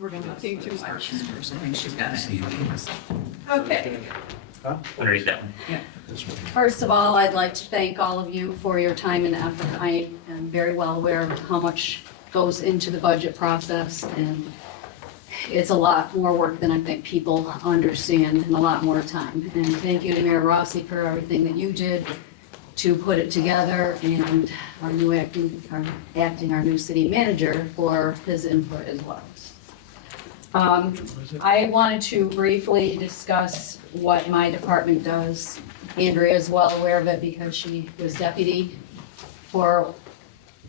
We're gonna take two first. I think she's got it. Okay. Underneath that one. First of all, I'd like to thank all of you for your time and effort. I am very well aware of how much goes into the budget process, and it's a lot more work than I think people understand, and a lot more time. And thank you to Mayor Rossi for everything that you did to put it together, and our new city manager for his input as well. I wanted to briefly discuss what my department does. Andrea is well aware of it because she was deputy for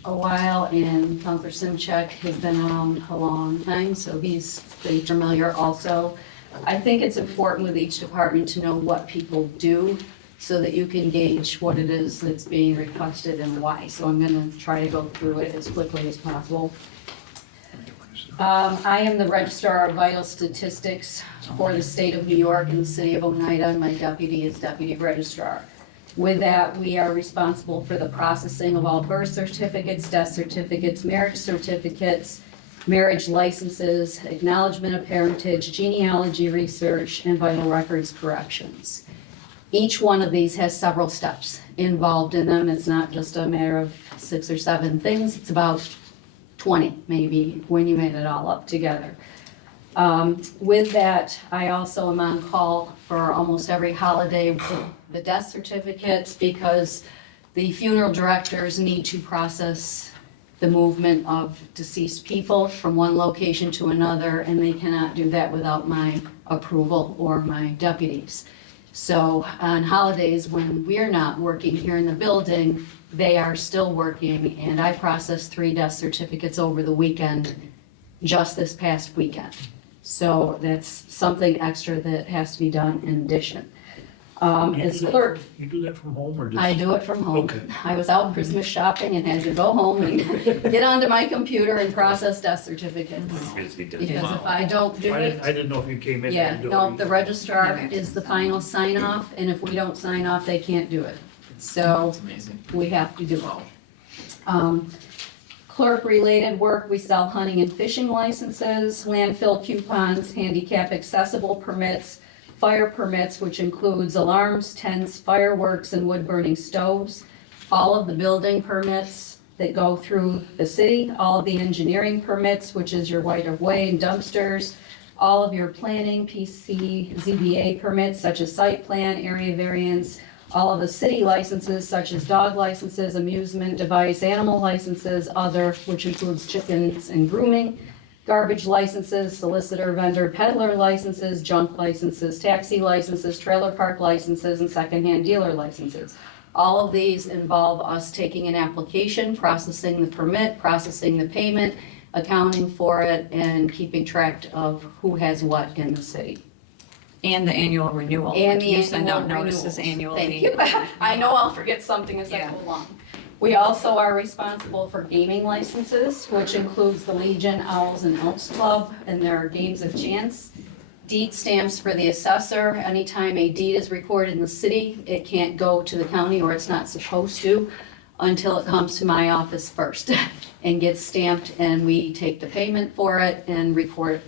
a while, and Counselor Simchek has been around a long time, so he's pretty familiar also. I think it's important with each department to know what people do so that you can gauge what it is that's being requested and why. So I'm gonna try to go through it as quickly as possible. I am the Registrar of Vital Statistics for the state of New York and the city of Oneida, and my deputy is Deputy Registrar. With that, we are responsible for the processing of all birth certificates, death certificates, marriage certificates, marriage licenses, acknowledgement of parentage, genealogy research, and vital records corrections. Each one of these has several steps involved in them. It's not just a matter of 6 or 7 things. It's about 20 maybe when you add it all up together. With that, I also am on call for almost every holiday with the death certificates because the funeral directors need to process the movement of deceased people from one location to another, and they cannot do that without my approval or my deputies. So on holidays when we're not working here in the building, they are still working, and I processed 3 death certificates over the weekend, just this past weekend. So that's something extra that has to be done in addition. As clerk, You do that from home or just? I do it from home. Okay. I was out Christmas shopping and had to go home and get onto my computer and process death certificates. Because if I don't do I it, didn't know if you came in. yeah, and do no, it. the registrar is the final sign off, and if we don't sign off, they can't do it. So That's amazing. we have to do it. Clerk-related work, we sell hunting and fishing licenses, landfill coupons, handicap accessible permits, fire permits, which includes alarms, tents, fireworks, and wood-burning stoves, all of the building permits that go through the city, all of the engineering permits, which is your right-of-way and dumpsters, all of your planning, PC, ZBA permits, such as site plan, area variance, all of the city licenses, such as dog licenses, amusement device, animal licenses, other, which includes chickens and grooming, garbage licenses, solicitor, vendor, peddler licenses, junk licenses, taxi licenses, trailer park licenses, and secondhand dealer licenses. All of these involve us taking an application, processing the permit, processing the payment, accounting for it, and keeping track of who has what in the city. And the annual renewal. And Like the you send out annual notices renewals. annually. Thank you. I know I'll forget something as I Yeah. go along. We also are responsible for gaming licenses, which includes the Legion, Owls, and Elks Club, and their games of chance. Deed stamps for the assessor. Anytime a deed is recorded in the city, it can't go to the county, or it's not supposed to, until it comes to my office first and gets stamped, and we take the payment for it and record,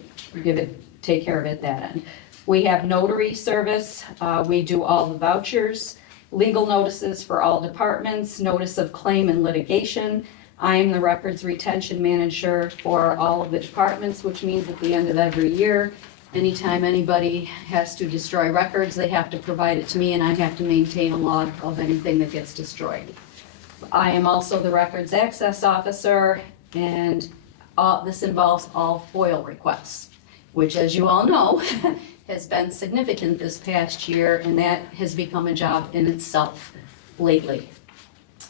take care of it that end. We have notary service, we do all the vouchers, legal notices for all departments, notice of claim and litigation. I am the records retention manager for all of the departments, which means at the end of every year, anytime anybody has to destroy records, they have to provide it to me, and I have to maintain a log of anything that gets destroyed. I am also the records access officer, and this involves all FOIL requests, which, as you all know, has been significant this past year, and that has become a job in itself lately.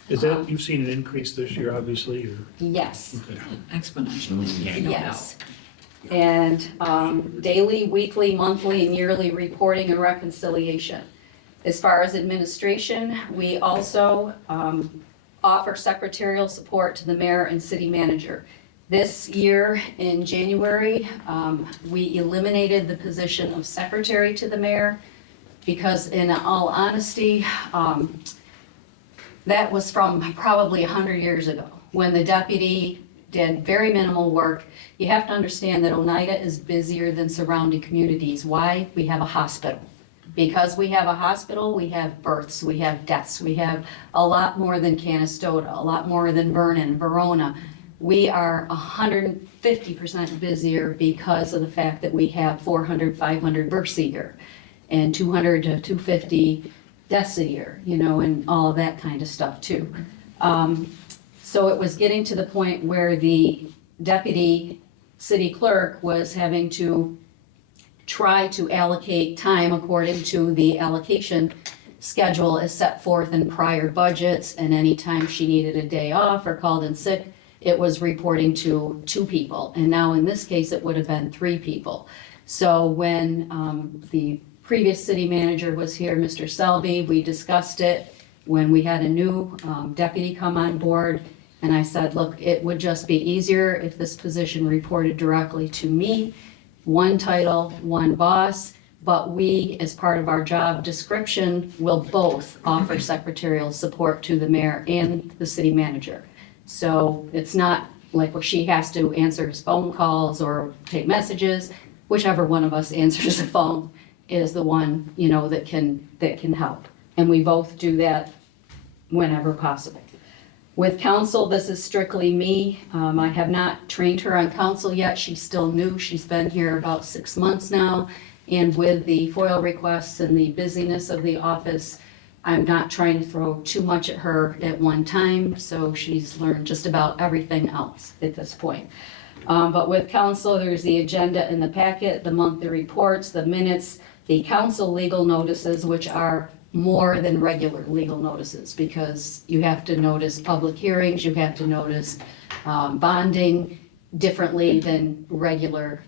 Is that, you've seen an increase this year, obviously, or? Yes, Okay. Exponentially. yes. And daily, weekly, monthly, and yearly reporting and reconciliation. As far as administration, we also offer secretarial support to the mayor and city manager. This year, in January, we eliminated the position of secretary to the mayor because, in all honesty, that was from probably 100 years ago, when the deputy did very minimal work. You have to understand that Oneida is busier than surrounding communities. Why? We have a hospital. Because we have a hospital, we have births, we have deaths, we have a lot more than Canastota, a lot more than Vernon, Verona. We are 150% busier because of the fact that we have 400, 500 births a year and 200 to 250 deaths a year, you know, and all of that kind of stuff too. So it was getting to the point where the deputy city clerk was having to try to allocate time according to the allocation schedule as set forth in prior budgets, and anytime she needed a day off or called in sick, it was reporting to 2 people, and now in this case, it would have been 3 people. So when the previous city manager was here, Mr. Selby, we discussed it when we had a new deputy come on board, and I said, look, it would just be easier if this position reported directly to me. One title, one boss, but we, as part of our job description, will both offer secretarial support to the mayor and the city manager. So it's not like where she has to answer his phone calls or take messages. Whichever one of us answers the phone is the one, you know, that can help. And we both do that whenever possible. With council, this is strictly me. I have not trained her on council yet. She's still new. She's been here about 6 months now. And with the FOIL requests and the busyness of the office, I'm not trying to throw too much at her at one time. So she's learned just about everything else at this point. But with council, there's the agenda in the packet, the monthly reports, the minutes, the council legal notices, which are more than regular legal notices, because you have to notice public hearings, you have to notice bonding differently than regular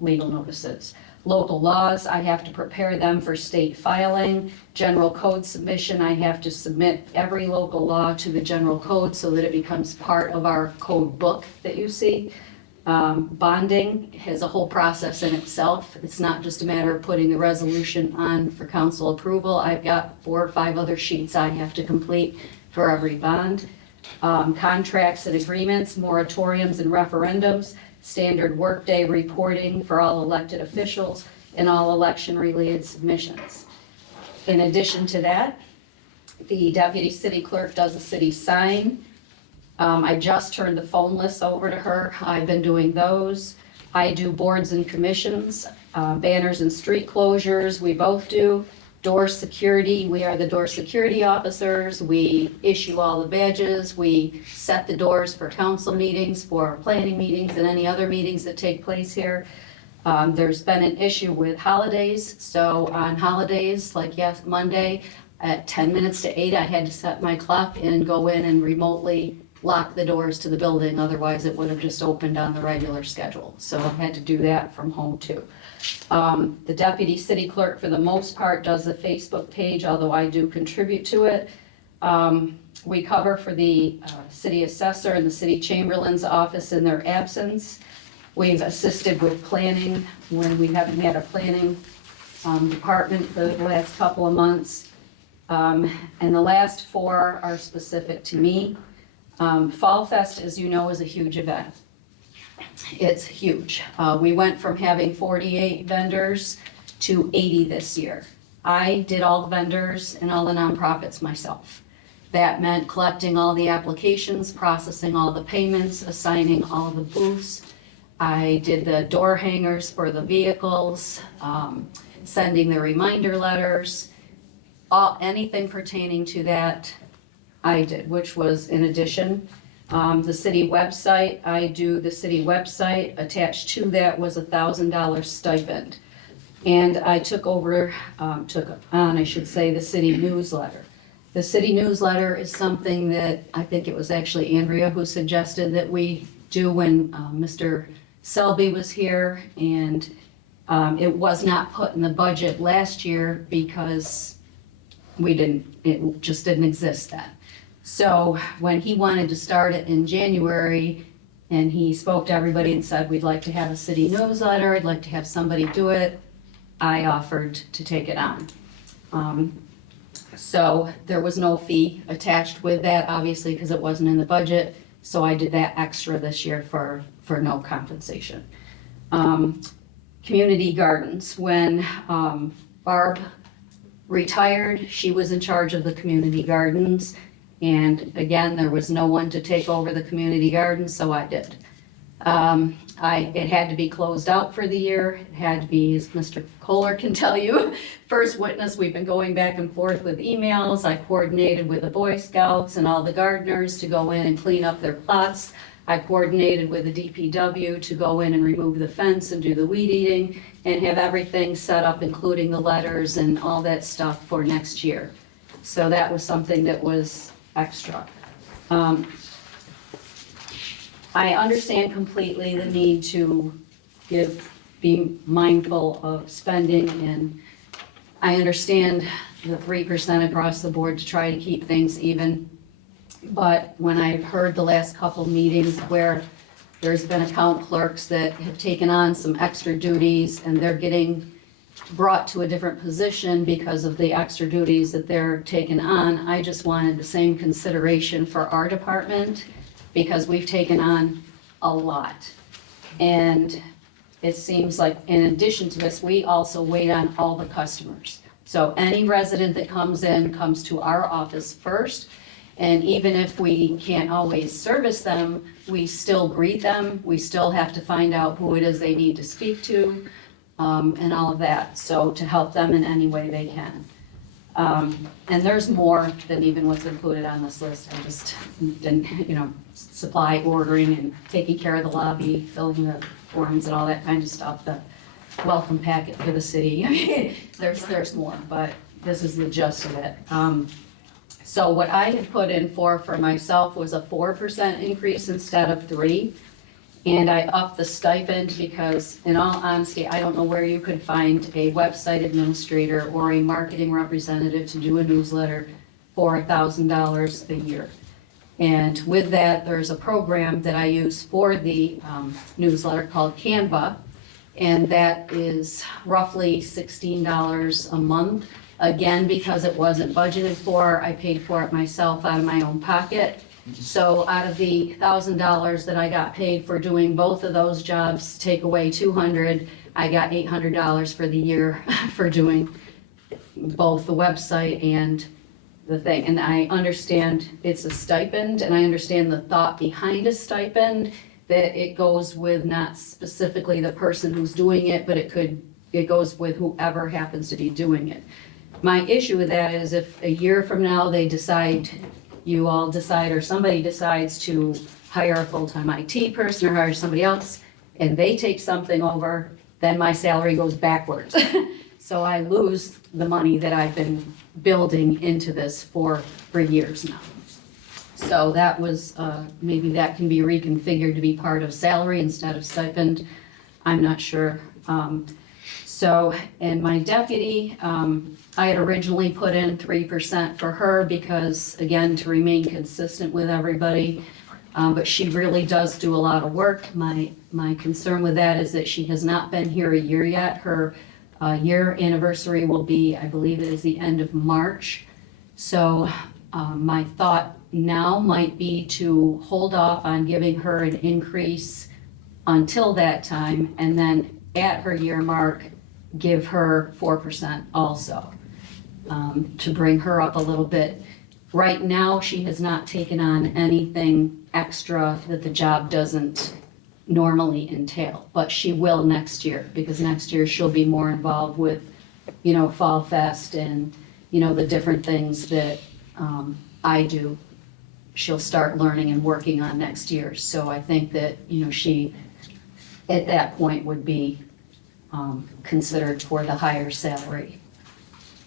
legal notices. Local laws, I have to prepare them for state filing. General code submission, I have to submit every local law to the general code so that it becomes part of our code book that you see. Bonding has a whole process in itself. It's not just a matter of putting the resolution on for council approval. I've got 4 or 5 other sheets I have to complete for every bond. Contracts and agreements, moratoriums and referendums, standard workday reporting for all elected officials, and all election-related submissions. In addition to that, the deputy city clerk does a city sign. I just turned the phone list over to her. I've been doing those. I do boards and commissions, banners and street closures, we both do. Door security, we are the door security officers. We issue all the badges. We set the doors for council meetings, for planning meetings, and any other meetings that take place here. There's been an issue with holidays. So on holidays, like Monday at 10 minutes to 8, I had to set my clock and go in and remotely lock the doors to the building. Otherwise, it would have just opened on the regular schedule. So I had to do that from home too. The deputy city clerk, for the most part, does the Facebook page, although I do contribute to it. We cover for the city assessor and the city chamberlain's office in their absence. We've assisted with planning when we haven't had a planning department for the last couple of months. And the last 4 are specific to me. Fall Fest, as you know, is a huge event. It's huge. We went from having 48 vendors to 80 this year. I did all the vendors and all the nonprofits myself. That meant collecting all the applications, processing all the payments, assigning all the booths. I did the door hangers for the vehicles, sending the reminder letters, anything pertaining to that I did, which was in addition. The city website, I do the city website. Attached to that was $1,000 stipend. And I took on, I should say, the city newsletter. The city newsletter is something that I think it was actually Andrea who suggested that we do when Mr. Selby was here, and it was not put in the budget last year because it just didn't exist then. So when he wanted to start it in January, and he spoke to everybody and said, we'd like to have a city newsletter, I'd like to have somebody do it, I offered to take it on. So there was no fee attached with that, obviously, because it wasn't in the budget. So I did that extra this year for no compensation. Community gardens, when Barb retired, she was in charge of the community gardens. And again, there was no one to take over the community gardens, so I did. It had to be closed out for the year. It had to be, as Mr. Kohler can tell you, first witness, we've been going back and forth with emails. I coordinated with the Boy Scouts and all the gardeners to go in and clean up their plots. I coordinated with the DPW to go in and remove the fence and do the weed eating and have everything set up, including the letters and all that stuff for next year. So that was something that was extra. I understand completely the need to be mindful of spending, and I understand the 3% across the board to try to keep things even. But when I've heard the last couple meetings where there's been account clerks that have taken on some extra duties and they're getting brought to a different position because of the extra duties that they're taking on, I just wanted the same consideration for our department, because we've taken on a lot. And it seems like in addition to this, we also wait on all the customers. So any resident that comes in comes to our office first. And even if we can't always service them, we still greet them. We still have to find out who it is they need to speak to, and all of that. So to help them in any way they can. And there's more than even what's included on this list. I just didn't, supply ordering and taking care of the lobby, filling the forms and all that kind of stuff, the welcome packet for the city. I mean, there's more, but this is the gist of it. So what I had put in for myself was a 4% increase instead of 3%. And I upped the stipend because, in all honesty, I don't know where you could find a website administrator or a marketing representative to do a newsletter for $1,000 a year. And with that, there's a program that I use for the newsletter called Canva, and that is roughly $16 a month. Again, because it wasn't budgeted for, I paid for it myself out of my own pocket. So out of the $1,000 that I got paid for doing both of those jobs, take away $200, I got $800 for the year for doing both the website and the thing. And I understand it's a stipend, and I understand the thought behind a stipend, that it goes with not specifically the person who's doing it, but it goes with whoever happens to be doing it. My issue with that is if a year from now they decide, you all decide, or somebody decides to hire a full-time IT person or hire somebody else, and they take something over, then my salary goes backwards. So I lose the money that I've been building into this for years now. So that was, maybe that can be reconfigured to be part of salary instead of stipend. I'm not sure. And my deputy, I had originally put in 3% for her because, again, to remain consistent with everybody. But she really does do a lot of work. My concern with that is that she has not been here a year yet. Her year anniversary will be, I believe it is the end of March. So my thought now might be to hold off on giving her an increase until that time, and then at her year mark, give her 4% also, to bring her up a little bit. Right now, she has not taken on anything extra that the job doesn't normally entail, but she will next year, because next year she'll be more involved with, Fall Fest and, the different things that I do. She'll start learning and working on next year. So I think that, she, at that point, would be considered for the higher salary.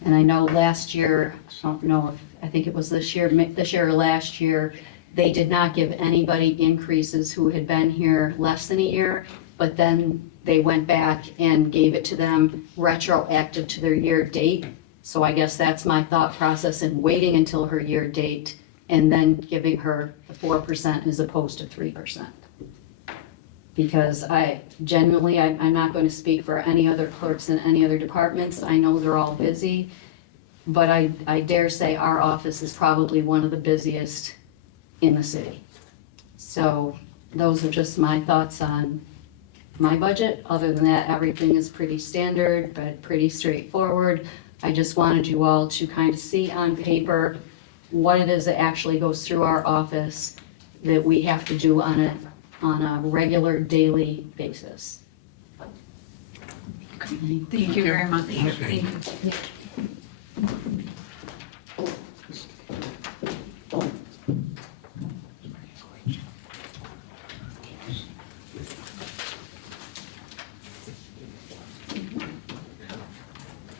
And I know last year, I don't know if, I think it was this year or last year, they did not give anybody increases who had been here less than a year, but then they went back and gave it to them retroactive to their year date. So I guess that's my thought process in waiting until her year date and then giving her the 4% as opposed to 3%. Because I'm not going to speak for any other clerks in any other departments. I know they're all busy, but I dare say our office is probably one of the busiest in the city. So those are just my thoughts on my budget. Other than that, everything is pretty standard, but pretty straightforward. I just wanted you all to kind of see on paper what it is that actually goes through our office that we have to do on a regular daily basis. Thank you very much. Thank you.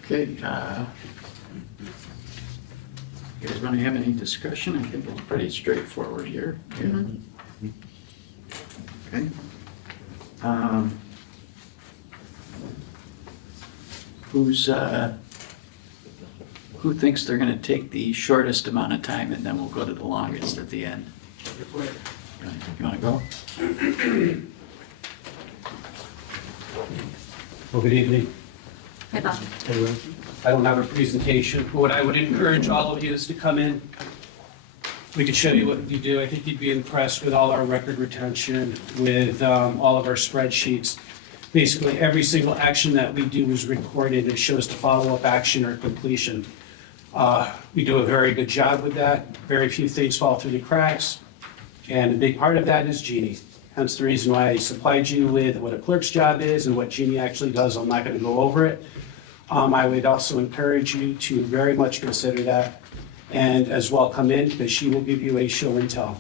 Okay, you guys want to have any discussion? I think it's pretty straightforward here. Yeah. Okay. Who thinks they're gonna take the shortest amount of time, and then we'll go to the longest at the end? You wanna go? Well, good evening. Hi, Bob. I don't have a presentation. What I would encourage all of you is to come in. We could show you what we do. I think you'd be impressed with all our record retention, with all of our spreadsheets. Basically, every single action that we do is recorded. It shows the follow-up action or completion. We do a very good job with that. Very few things fall through the cracks. And a big part of that is Jeannie. Hence the reason why I supplied you with what a clerk's job is and what Jeannie actually does. I'm not going to go over it. I would also encourage you to very much consider that and as well come in because she will give you a show and tell.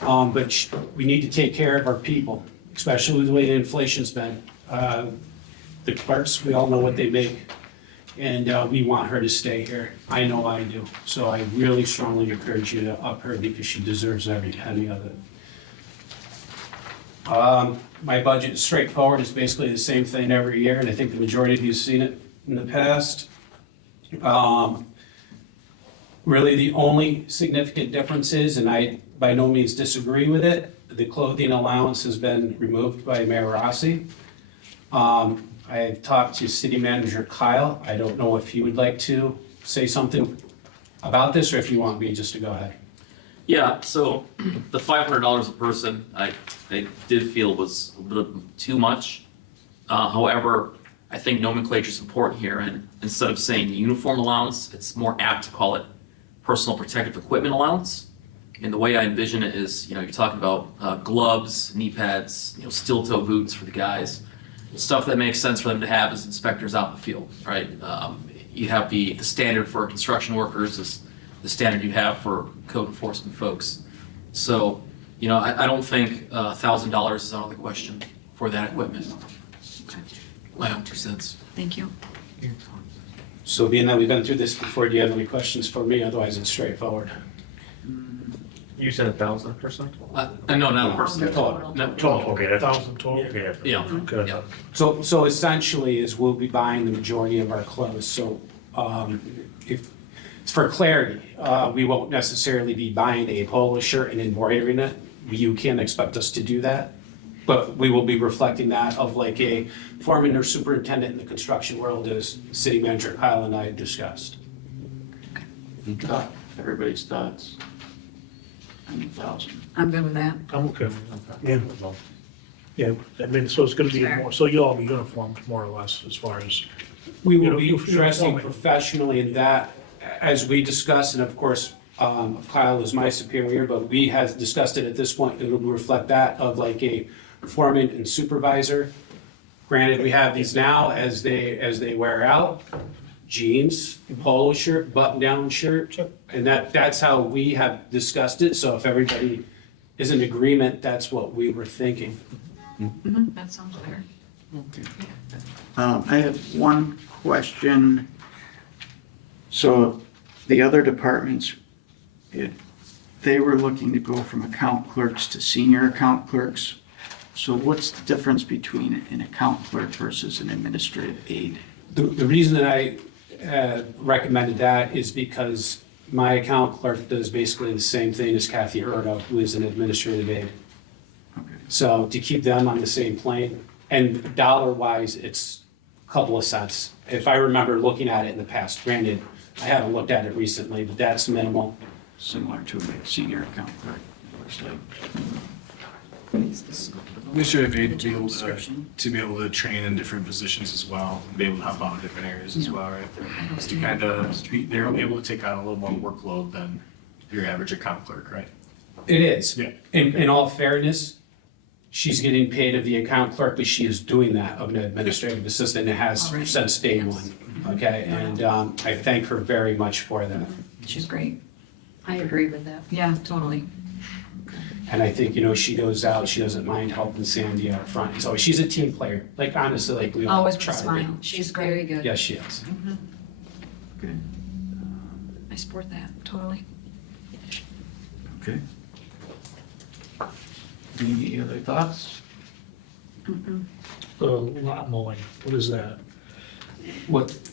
But we need to take care of our people, especially with the way the inflation's been. The clerks, we all know what they make, and we want her to stay here. I know I do. So I really strongly encourage you to up her because she deserves every penny of it. My budget is straightforward. It's basically the same thing every year, and I think the majority of you have seen it in the past. Really, the only significant difference is, and I by no means disagree with it, the clothing allowance has been removed by Mayor Rossi. I've talked to City Manager Kyle. I don't know if you would like to say something about this, or if you want me just to go ahead. Yeah, so the $500 a person, I did feel was a bit too much. However, I think nomenclature is important here, and instead of saying uniform allowance, it's more apt to call it personal protective equipment allowance. And the way I envision it is, you're talking about gloves, knee pads, steel toe boots for the guys, stuff that makes sense for them to have as inspectors out in the field, right? You have the standard for construction workers is the standard you have for code enforcement folks. So, I don't think $1,000 is out of the question for that equipment. My own 2 cents. Thank you. So being that we've been through this before, do you have any questions for me? Otherwise, it's straightforward. You said 1,000%? No, not a person. Total. No, Total, okay, 1,000 total? Yeah. Good. Yeah. So essentially is we'll be buying the majority of our clothes. So if it's for clarity, we won't necessarily be buying a polo shirt and embroidering it. You can't expect us to do that. But we will be reflecting that of like a foreman or superintendent in the construction world as City Manager Kyle and I discussed. Everybody's thoughts? On 1,000. I'm good with that. I'm okay with that. Yeah. Yeah, I mean, so it's gonna be more, so you'll all be uniformed more or less as far as, We You know, will be you- dressing you- professionally in that, as we discussed, and of course, Kyle is my superior, but we have discussed it at this point, it will reflect that of like a foreman and supervisor. Granted, we have these now as they wear out, jeans, polo shirt, button-down shirt, and that's how we have discussed it, so if everybody is in agreement, that's what we were thinking. That sounds fair. I have one question. So the other departments, they were looking to go from account clerks to senior account clerks. So what's the difference between an account clerk versus an administrative aide? The reason that I recommended that is because my account clerk does basically the same thing as Kathy Erdo, who is an administrative aide. Okay. So to keep them on the same plane, and dollar-wise, it's a couple of cents. If I remember looking at it in the past, granted, I haven't looked at it recently, but that's minimal. Similar to a senior account clerk. looks like. We should have been able Description. to be able to train in different positions as well, be able to help out in different areas as well, right? Just to kind of, they're able to take on a little more workload than your average account clerk, right? It is. Yeah. In all fairness, she's getting paid of the account clerk, but she is doing that of an administrative assistant and has Already. since day one. Okay, and I thank her very much for that. She's great. I agree with that. Yeah, totally. And I think, she goes out, she doesn't mind helping Sandy out front. So she's a team player, like honestly, like we all Always with try a to be. smile. She's Very great. good. Yes, she is. Okay. I support that, totally. Okay. Any other thoughts? The lot mowing, what is that?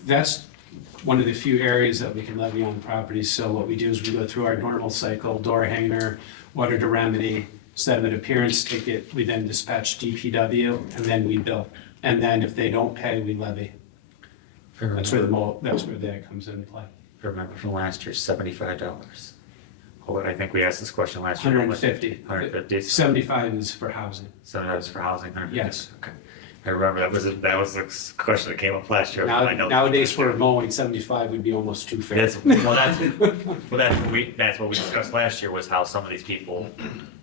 That's one of the few areas that we can levy on properties. So what we do is we go through our normal cycle, door hanger, order to remedy, set an appearance ticket, we then dispatch DPW, and then we bill. And then if they don't pay, we levy. That's where that comes into play. If you remember from last year, $75. What I think we asked this question last year. 150. 150. 75 is for housing. $7 for housing. 150. Yes. Okay. I remember that was the question that came up last year. I know- Nowadays for mowing, 75 would be almost too fair. That's what we discussed last year was how some of these people.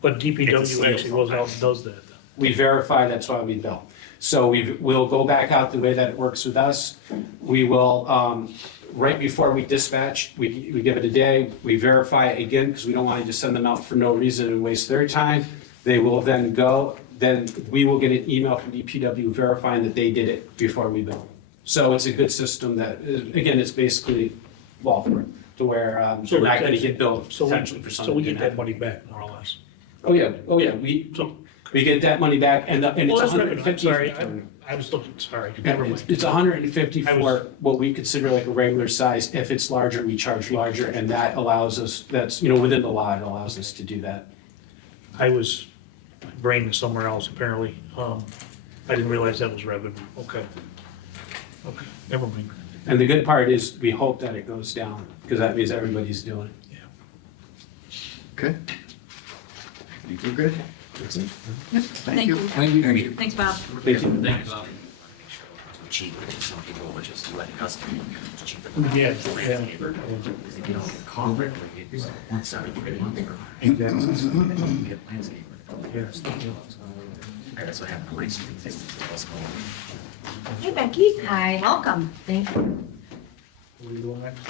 But It's a DPW seal actually goes out and sometimes. does that. We verify, that's why we bill. So we'll go back out the way that it works with us. We will, right before we dispatch, we give it a day, we verify it again, because we don't want to just send them out for no reason and waste their time. They will then go, then we will get an email from DPW verifying that they did it before we bill. So it's a good system that, again, it's basically lawful, to where So they're not gonna that's- get billed So potentially for we, something. so we get that that money back, more or less. Oh, yeah, we get that money back, and it's Well, that's revenue, I'm 150. sorry, I was looking, sorry, never mind. It's 150 I for was- what we consider like a regular size. If it's larger, we charge larger, and that allows us, that's, within the law, it allows us to do that. I was, my brain is somewhere else apparently. I didn't realize that was revenue, okay. Okay, never mind. And the good part is, we hope that it goes down, because that means everybody's doing it. Okay. I think we're good. Yep, thank you. Thanks, Bob. Thank you. Thank you, Bob. Cheap, some people were just letting us do it cheaper. Yeah, If you don't get called, it's one side, you get one bigger. exactly. You get landscaper. Yeah. That's what happened to my street. They were small. Hey Becky. Hi. Welcome. Thank you. What are you doing next?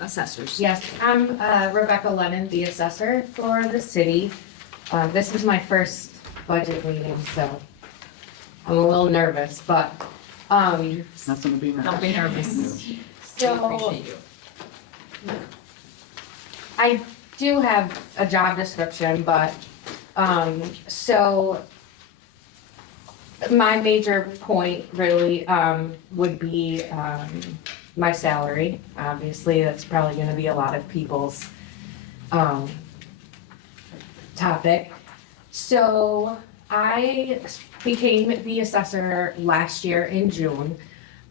Assessors. Yes, I'm Rebecca Lennon, the assessor for the city. This is my first budget meeting, so I'm a little nervous, but, Nothing to be nervous. Don't be nervous. We so appreciate you. I do have a job description, but, so my major point really, would be, my salary. Obviously, that's probably gonna be a lot of people's, topic. So I became the assessor last year in June.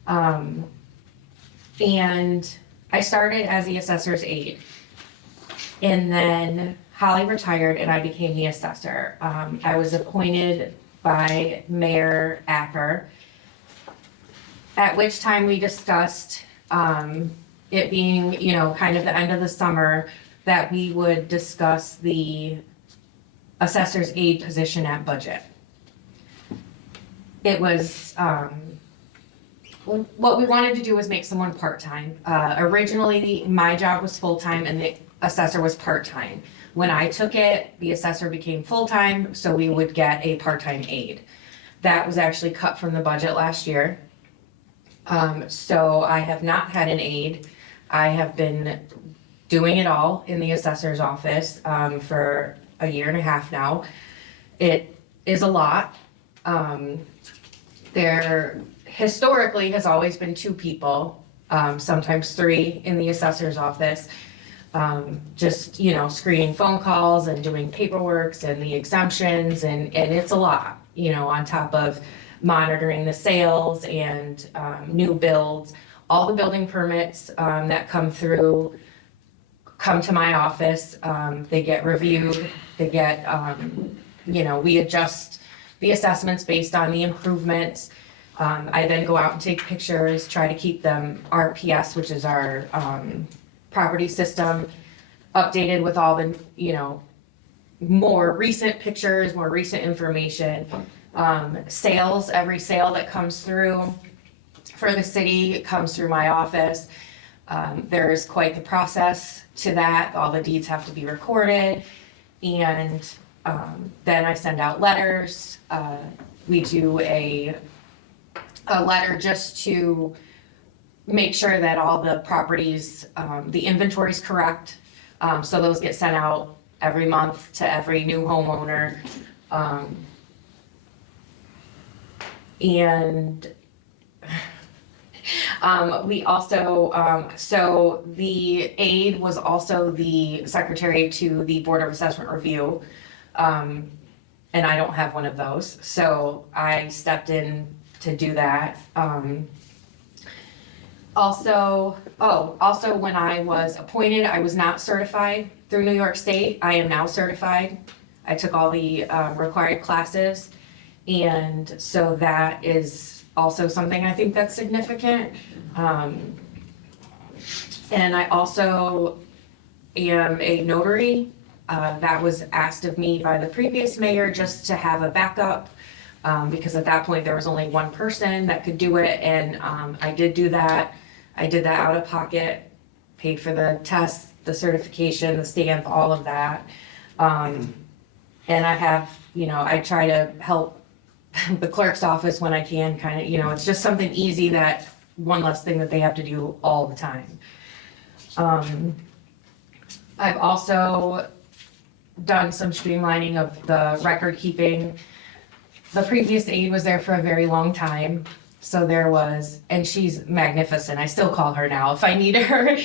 And I started as the assessor's aide. And then Holly retired and I became the assessor. I was appointed by Mayor Acker, at which time we discussed it being, kind of the end of the summer, that we would discuss the assessor's aide position at budget. It was, what we wanted to do was make someone part-time. Originally, my job was full-time and the assessor was part-time. When I took it, the assessor became full-time, so we would get a part-time aide. That was actually cut from the budget last year. So I have not had an aide. I have been doing it all in the assessor's office for a year and a half now. It is a lot. There historically has always been 2 people, sometimes 3 in the assessor's office. Just, screening phone calls and doing paperwork and the exemptions, and it's a lot, on top of monitoring the sales and new builds, all the building permits that come through come to my office, they get reviewed, they get, we adjust the assessments based on the improvements. I then go out and take pictures, try to keep them RPS, which is our property system, updated with all the, more recent pictures, more recent information. Sales, every sale that comes through for the city comes through my office. There's quite the process to that. All the deeds have to be recorded. And then I send out letters. We do a letter just to make sure that all the properties, the inventory is correct. So those get sent out every month to every new homeowner. And we also, so the aide was also the secretary to the Board of Assessment Review. And I don't have one of those, so I stepped in to do that. Also when I was appointed, I was not certified through New York State. I am now certified. I took all the required classes. And so that is also something I think that's significant. And I also am a notary. That was asked of me by the previous mayor just to have a backup, because at that point there was only one person that could do it, and I did do that. I did that out of pocket, paid for the test, the certification, the stamp, all of that. And I have, I try to help the clerk's office when I can, kind of, it's just something easy, that one less thing that they have to do all the time. I've also done some streamlining of the record keeping. The previous aide was there for a very long time. So there was, and she's magnificent. I still call her now if I need her.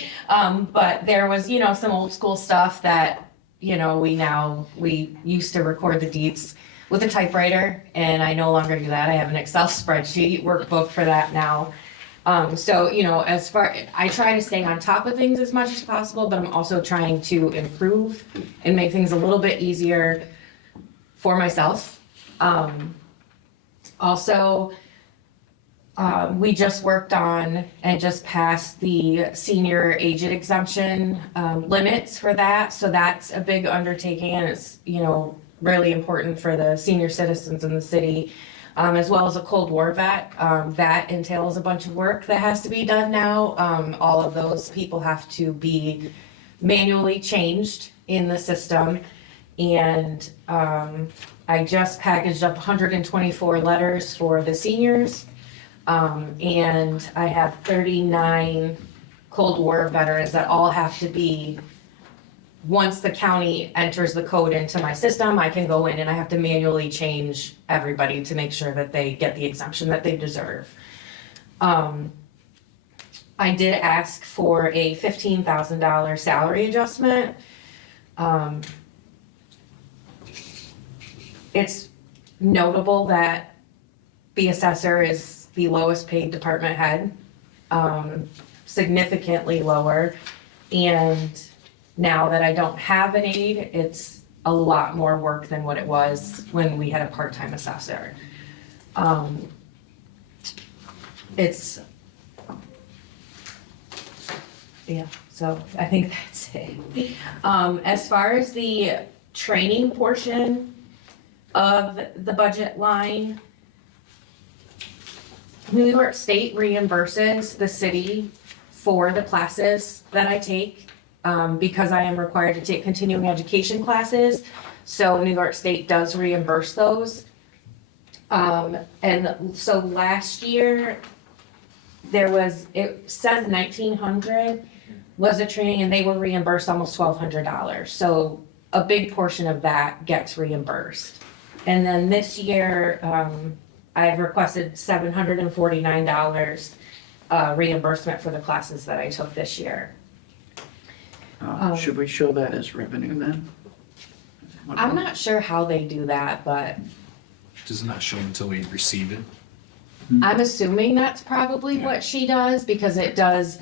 But there was, some old school stuff that, we used to record the deeds with a typewriter, and I no longer do that. I have an Excel spreadsheet workbook for that now. So, I try to stay on top of things as much as possible, but I'm also trying to improve and make things a little bit easier for myself. We just worked on and just passed the senior agent exemption limits for that. So that's a big undertaking, and it's, really important for the senior citizens in the city. As well as a Cold War vet. That entails a bunch of work that has to be done now. All of those people have to be manually changed in the system. And I just packaged up 124 letters for the seniors. And I have 39 Cold War veterans that all have to be, once the county enters the code into my system, I can go in and I have to manually change everybody to make sure that they get the exemption that they deserve. I did ask for a $15,000 salary adjustment. It's notable that the assessor is the lowest paid department head, significantly lower. And now that I don't have an aide, it's a lot more work than what it was when we had a part-time assessor. So I think that's it. As far as the training portion of the budget line, New York State reimburses the city for the classes that I take. Because I am required to take continuing education classes, so New York State does reimburse those. And so last year, it says 1,900 was a training, and they were reimbursed almost $1,200. So a big portion of that gets reimbursed. And then this year, I've requested $749 reimbursement for the classes that I took this year. Should we show that as revenue then? I'm not sure how they do that, but Does it not show until we receive it? I'm assuming that's probably what she does, because it does,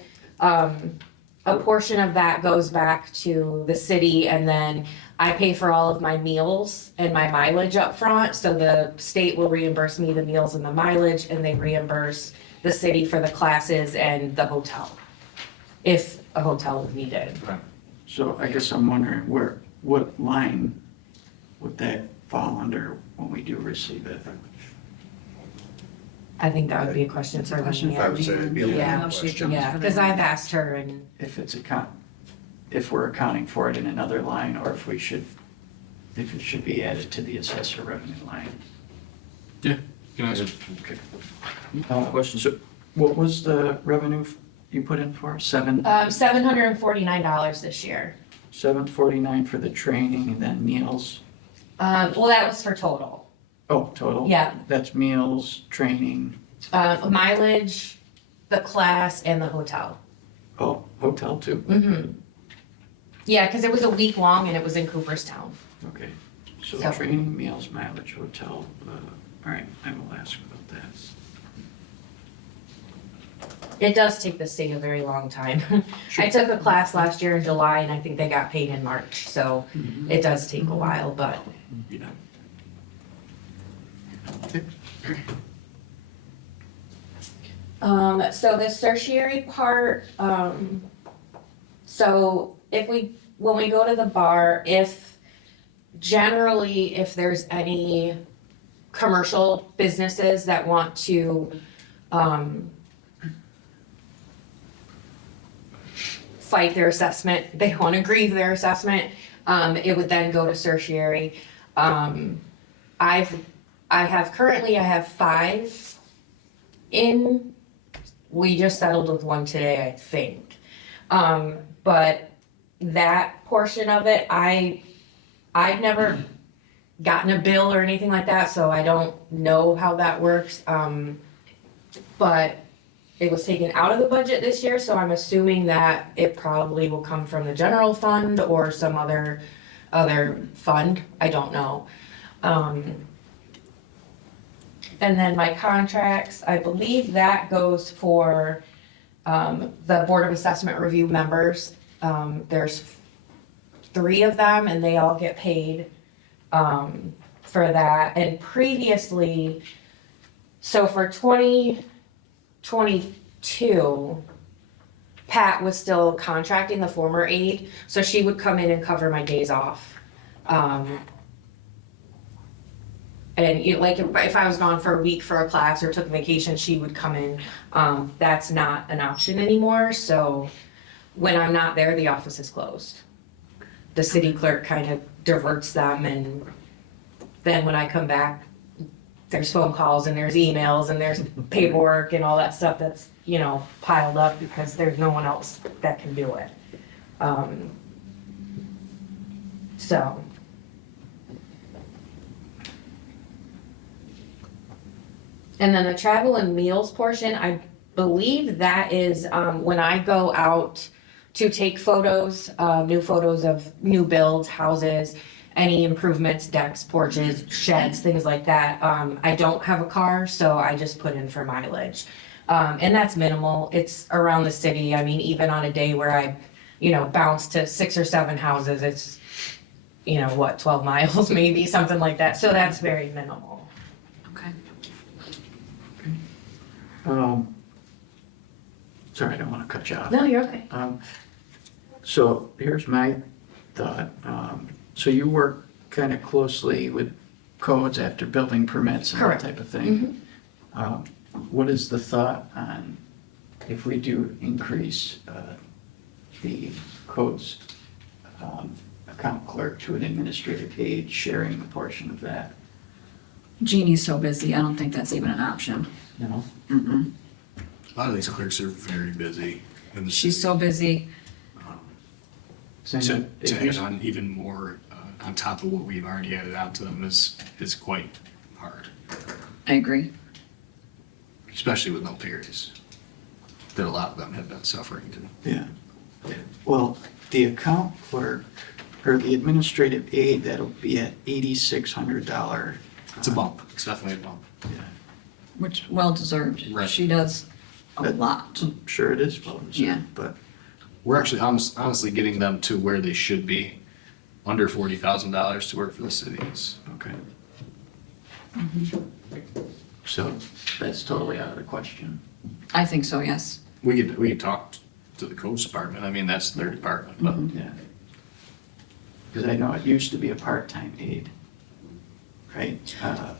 a portion of that goes back to the city, and then I pay for all of my meals and my mileage up front. So the state will reimburse me the meals and the mileage, and they reimburse the city for the classes and the hotel, if a hotel is needed. So I guess I'm wondering what line would that fall under when we do receive it? I think that would be a question for them. I would say it'd be a Yeah. legal question. Yeah, because I've asked her, and If it's if we're accounting for it in another line, or if it should be added to the assessor revenue line. Yeah. Can I ask Question. So what was the revenue you put in for? $749 this year. $749 for the training and then meals? Well, that was for total. Oh, total? Yeah. That's meals, training, Mileage, the class, and the hotel. oh, hotel too? Mm-hmm. Yeah, because it was a week long and it was in Cooperstown. Okay. So So- training, meals, mileage, hotel, all right, I will ask about that. It does take the state a very long time. I took a class last year in July, and I think they got paid in March, so it does take a while, but Yeah. So the tertiary part, so when we go to the bar, if there's any commercial businesses that want to, fight their assessment, they want to grieve their assessment, it would then go to tertiary. I have 5 in. We just settled with one today, I think. But that portion of it, I've never gotten a bill or anything like that, so I don't know how that works. But it was taken out of the budget this year, so I'm assuming that it probably will come from the general fund or some other fund. I don't know. And then my contracts, I believe that goes for the Board of Assessment Review members. There's 3 of them, and they all get paid for that. And previously, so for 2022, Pat was still contracting the former aide, so she would come in and cover my days off. And if I was gone for a week for a class or took vacation, she would come in. That's not an option anymore, so when I'm not there, the office is closed. The city clerk kind of diverts them, and then when I come back, there's phone calls and there's emails and there's paperwork and all that stuff that's, piled up because there's no one else that can do it. So. And then the travel and meals portion, I believe that is when I go out to take photos, new photos of new builds, houses, any improvements, decks, porches, sheds, things like that. I don't have a car, so I just put in for mileage. And that's minimal. It's around the city. I mean, even on a day where I, bounce to 6 or 7 houses, it's, 12 miles maybe, something like that. So that's very minimal. Okay. Sorry, I don't want to cut you off. No, you're okay. So here's my thought. So you work kind of closely with codes after building permits and that Correct. type of thing. What is the thought on if we do increase the codes account clerk to an administrative aide, sharing a portion of that? Jeannie's so busy, I don't think that's even an option. No? Mm-mm. A lot of these clerks are very busy. And She's so busy. Same to with- add on even more on top of what we've already added out to them is quite hard, I agree. especially with no pay-raise that a lot of them have been suffering to. Yeah. Well, the account clerk, or the administrative aide, that'll be at $8,600. It's a bump. It's definitely a bump. Yeah. Which, well deserved. Right. She does a That- lot. I'm sure it is well Yeah. deserved, but we're actually honestly getting them to where they should be, under $40,000 to work for the cities. Okay. So that's totally out of the question. I think so, yes. We could talk to the codes department, I mean, that's their department, but Yeah. Because I know it used to be a part-time aide, right?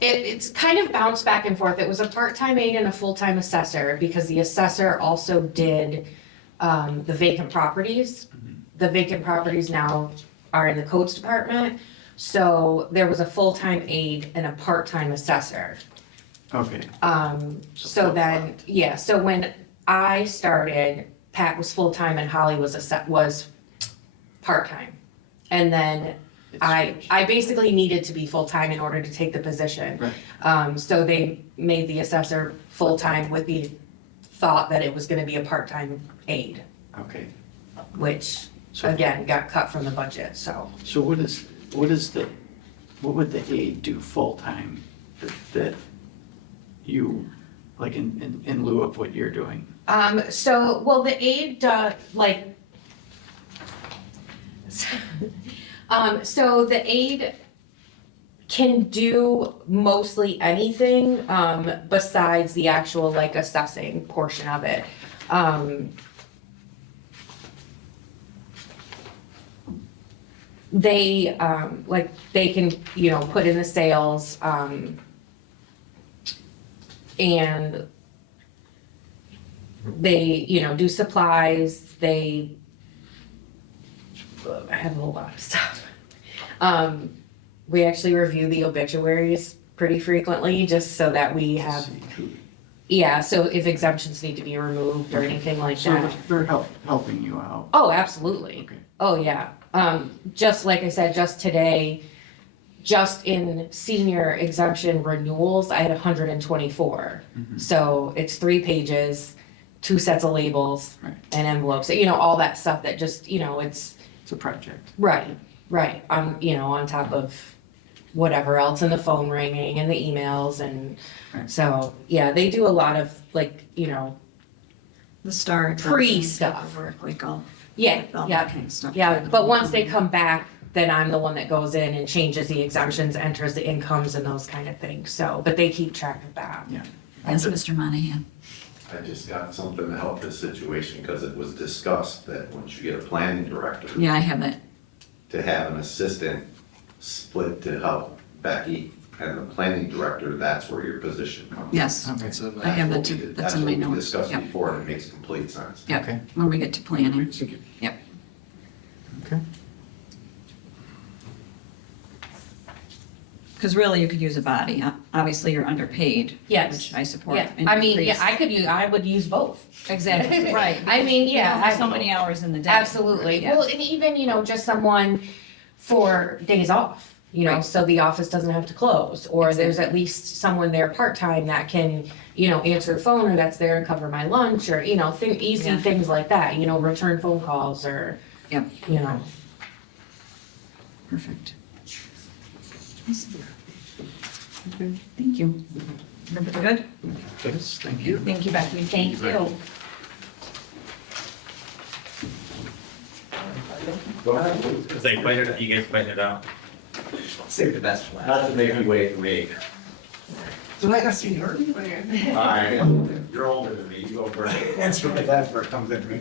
It's kind of bounced back and forth. It was a part-time aide and a full-time assessor because the assessor also did the vacant properties. The vacant properties now are in the codes department. So there was a full-time aide and a part-time assessor. Okay, So then, yeah, so when I started, Pat was full-time and Holly was part-time. And then I basically needed to be full-time in order to take the position. right, So they made the assessor full-time with the thought that it was gonna be a part-time aide, okay. which So- again, got cut from the budget, so. So what would the aide do full-time that you, like in lieu of what you're doing? Well, the aide, so the aide can do mostly anything, besides the actual like assessing portion of it. They, they can, put in the sales, and they, do supplies, I have a whole lot of stuff. We actually review the obituaries pretty frequently, just so that we have, yeah, so if exemptions need to be removed or anything like So that. they're helping you out? Oh, absolutely. Okay. Oh, yeah. Just like I said, just today, just in senior exemption renewals, I had 124. So it's 3 pages, 2 sets of labels, Right. and envelopes, all that stuff that just, it's, It's a project. right. On top of whatever else, and the phone ringing and the emails, and Right. so, yeah, they do a lot of The start. Pre-stuff. Work, like all yeah, all yeah. that kind of stuff. Yeah, but once they come back, then I'm the one that goes in and changes the exemptions, enters the incomes and those kind of things, so, but they keep track of that. Yeah. Yes, Mr. Monahan. I just got something to help this situation, because it was discussed that once you get a planning director, Yeah, I have it. to have an assistant split to help Becky and the planning director, that's where your position comes. Yes, Okay. it's a, I have that too. That's in my what we notes. discussed Yep. before, and it makes complete sense. Yep, Okay. when we get to planning. Yep. Okay. Because really, you could use a body. Obviously, you're underpaid. Yes. Which I support. Yeah, and I mean, yeah, increase. I would use both. Exactly, right. I mean, You yeah, only have I- so many hours in the day. Absolutely. Yeah. Well, and even, just someone for days off, Right. so the office doesn't have to close. Or there's Exactly. at least someone there part-time that can, answer the phone, or that's there and cover my lunch, or, easy Yeah. things like that, return phone calls, or, Yep, perfect. Awesome. Thank you. Everybody good? Yes, thank you. Thank you, Becky. Thank you. If they fight it, you guys fight it out. Save the best one. Not to make you wait for me. Tonight I see her. Alright, you're older than me, you go first. That's really bad where it comes into me.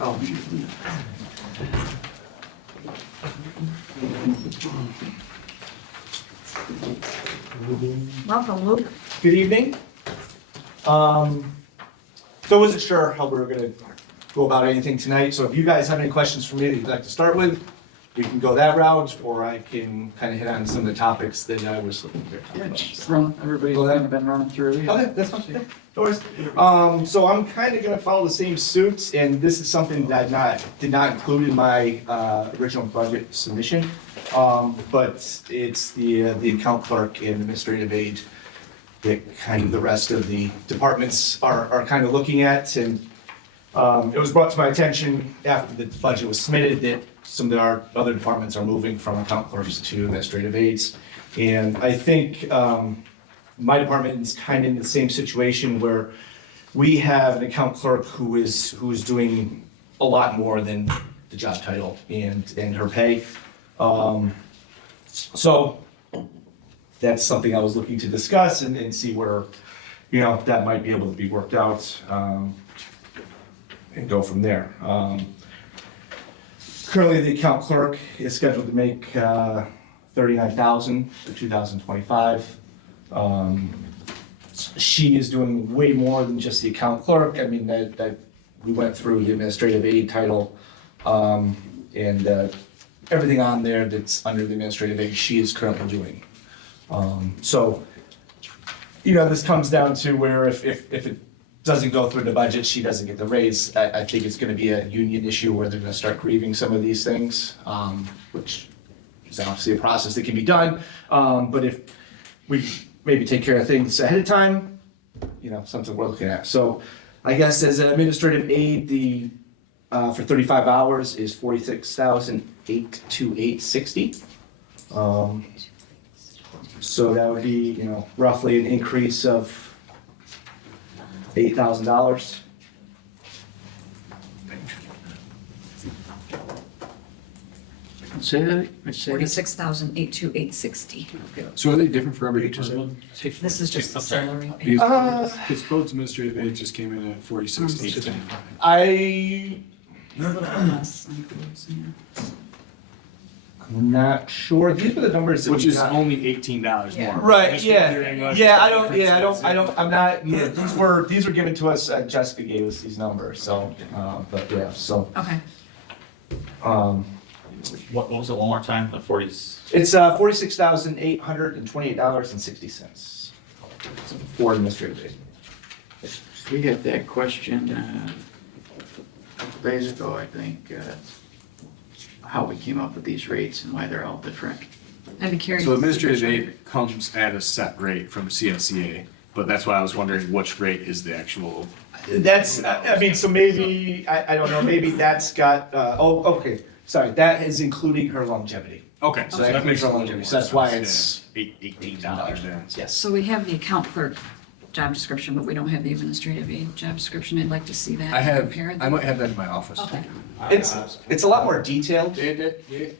Oh, Welcome, Luke. Good evening. So I wasn't sure how we were gonna go about anything tonight, so if you guys have any questions for me that you'd like to start with, we can go that route, or I can kind of hit on some of the topics that I was looking to talk yeah, about. just run, everybody's Go ahead. kind of been running through. Yeah. Okay, that's fine, yeah, no worries. So I'm kind of gonna follow the same suit, and this is something that did not include in my original budget submission. But it's the account clerk and administrative aide that kind of the rest of the departments are kind of looking at. And it was brought to my attention after the budget was submitted that some of our other departments are moving from account clerks to administrative aides. And I think my department is kind of in the same situation where we have an account clerk who is doing a lot more than the job title and her pay. So that's something I was looking to discuss and see where, that might be able to be worked out, and go from there. Currently, the account clerk is scheduled to make $39,000 for 2025. She is doing way more than just the account clerk. I mean, that we went through the administrative aid title, and everything on there that's under the administrative aid, she is currently doing. So, this comes down to where if it doesn't go through the budget, she doesn't get the raise. I think it's gonna be a union issue where they're gonna start grieving some of these things, which is obviously a process that can be done. But if we maybe take care of things ahead of time, something we're looking at. So I guess as an administrative aid, for 35 hours is $46,828.60. So that would be, roughly an increase of $8,000. Say that, say that. 46,828.60. So are they different for every department? This is just the salary. Because codes administrative aid just came in at 46,810. I'm not sure. These were the numbers that Which we is got. only $18 more. Right, Just yeah, wondering, I'm not, these were given to us, Jessica gave us these numbers, so, but yeah, so, Okay. What was it one more time? The 40s? it's, $46,828.60 for administrative aid. We had that question, a couple days ago, I think, how we came up with these rates and why they're all different. I'd be curious. So to see administrative which aid comes at a set rate from CSEA, but that's why I was wondering which rate is the actual. That's, I mean, so maybe, I don't know, maybe that's got, okay, sorry, that is including her longevity. Okay, So that makes her longevity, so that's why it's, $18, yeah. yes. So we have the account clerk job description, but we don't have the administrative aid job description. I'd like to see that. Compare I might have that in my office. Okay. It's a lot more detailed,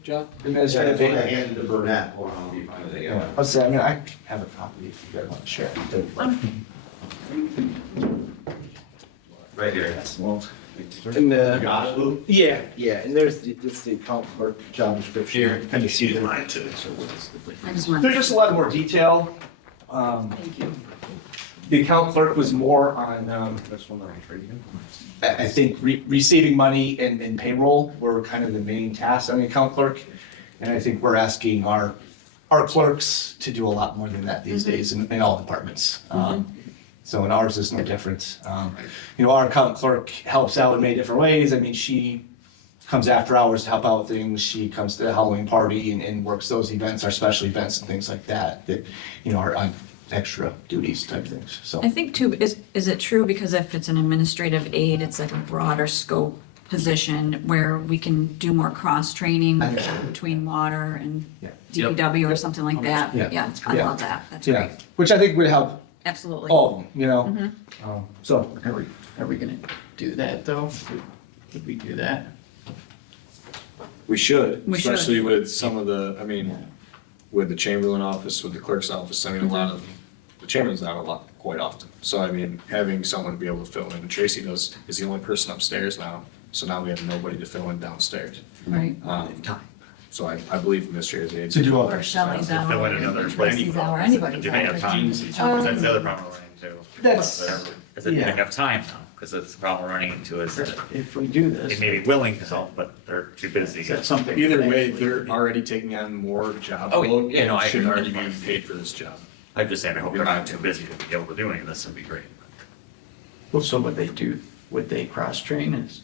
John? administrative Yeah, I aid. handed to Burnett, hold on, let me find it again. I'll say, I have a copy if you guys want to share it. Right here. And You got it, Lou? yeah, and there's the account clerk job description. Here, kind of see them. I just want. There's just a lot more detail. Thank you. The account clerk was more on, I think receiving money and payroll were kind of the main tasks on the account clerk. And I think we're asking our clerks to do a lot more than that these days in all departments. So and ours is no different. Our account clerk helps out in many different ways. I mean, she comes after hours to help out with things. She comes to the Halloween party and works those events, our special events and things like that, are on extra duties type things, so. I think too, is it true, because if it's an administrative aid, it's like a broader scope position where we can do more cross-training between water and Yeah. DPW or something like that? Yeah. I Yeah. love that. That's Yeah, great. which I think would help Absolutely. all of them, so. Are we gonna do that though? Would we do that? We should, We should. especially with some of the, with the Chamberlain office, with the clerk's office, a lot of, the Chamberlain's not a lot, quite often. So having someone be able to fill in, and Tracy is the only person upstairs now, so now we have nobody to fill in downstairs. Right. So I believe administrative aid. To do all Or that. Shelley's hour. Fill in another Tracy's hour, anybody's Do they have hour. time? That's the other problem we're running into. That's- Is that they yeah. have time now, because that's the problem we're running into is that If we do they this, may be willing to help, but they're too busy. is that something? Either way, they're already taking on more job Oh, load yeah, no, and I- should already be paid for this job. I'm just saying, I hope they're not too busy to be able to do any of this, would be great. Well, so what they do, would they cross-train is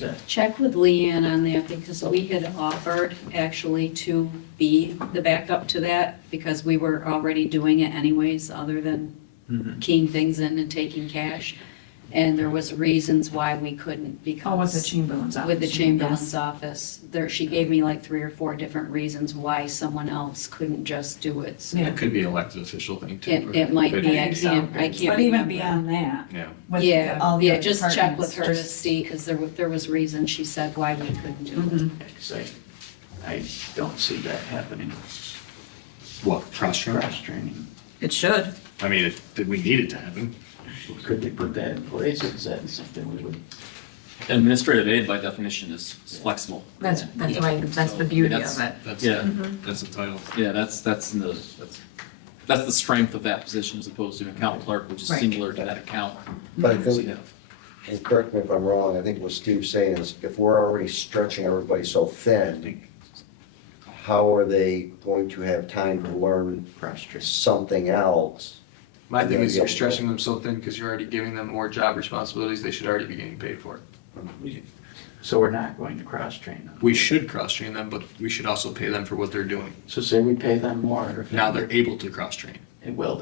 that? Check with Leanne on that, because we had offered actually to be the backup to that, because we were already doing it anyways, other than keying things in and taking cash. And there was reasons why we couldn't because. Oh, with the Chamberlain's office. With the Chamberlain's Yes. office. There, she gave me like 3 or 4 different reasons why someone else couldn't just do it. So It could be an elected official thing too. it might Could be, I can't But even remember. beyond that. Yeah. with Yeah, all the yeah, other just check with departments, her to just- see, because there was reasons she said why we couldn't do it. Mhm. Because I don't see that happening. What, cross-training? Cross-training. It should. I mean, we need it to happen. Could they put that in place, or is that something we would? Administrative aid by definition is flexible. That's Yeah. why, that's the So, beauty that's- of it. That's, Yeah. that's the title. Yeah, that's the strength of that position as opposed to an account clerk, which is Right. singular to that account. But I So, think, yeah. and correct me if I'm wrong, I think what Steve's saying is if we're already stretching everybody so thin, how are they going to have time to learn Cross-training. something else? My thing is you're stretching them so thin because you're already giving them more job responsibilities, they should already be getting paid for it. So we're not going to cross-train them. We should cross-train them, but we should also pay them for what they're doing. So say we pay them more, or Now they're able to cross-train. and will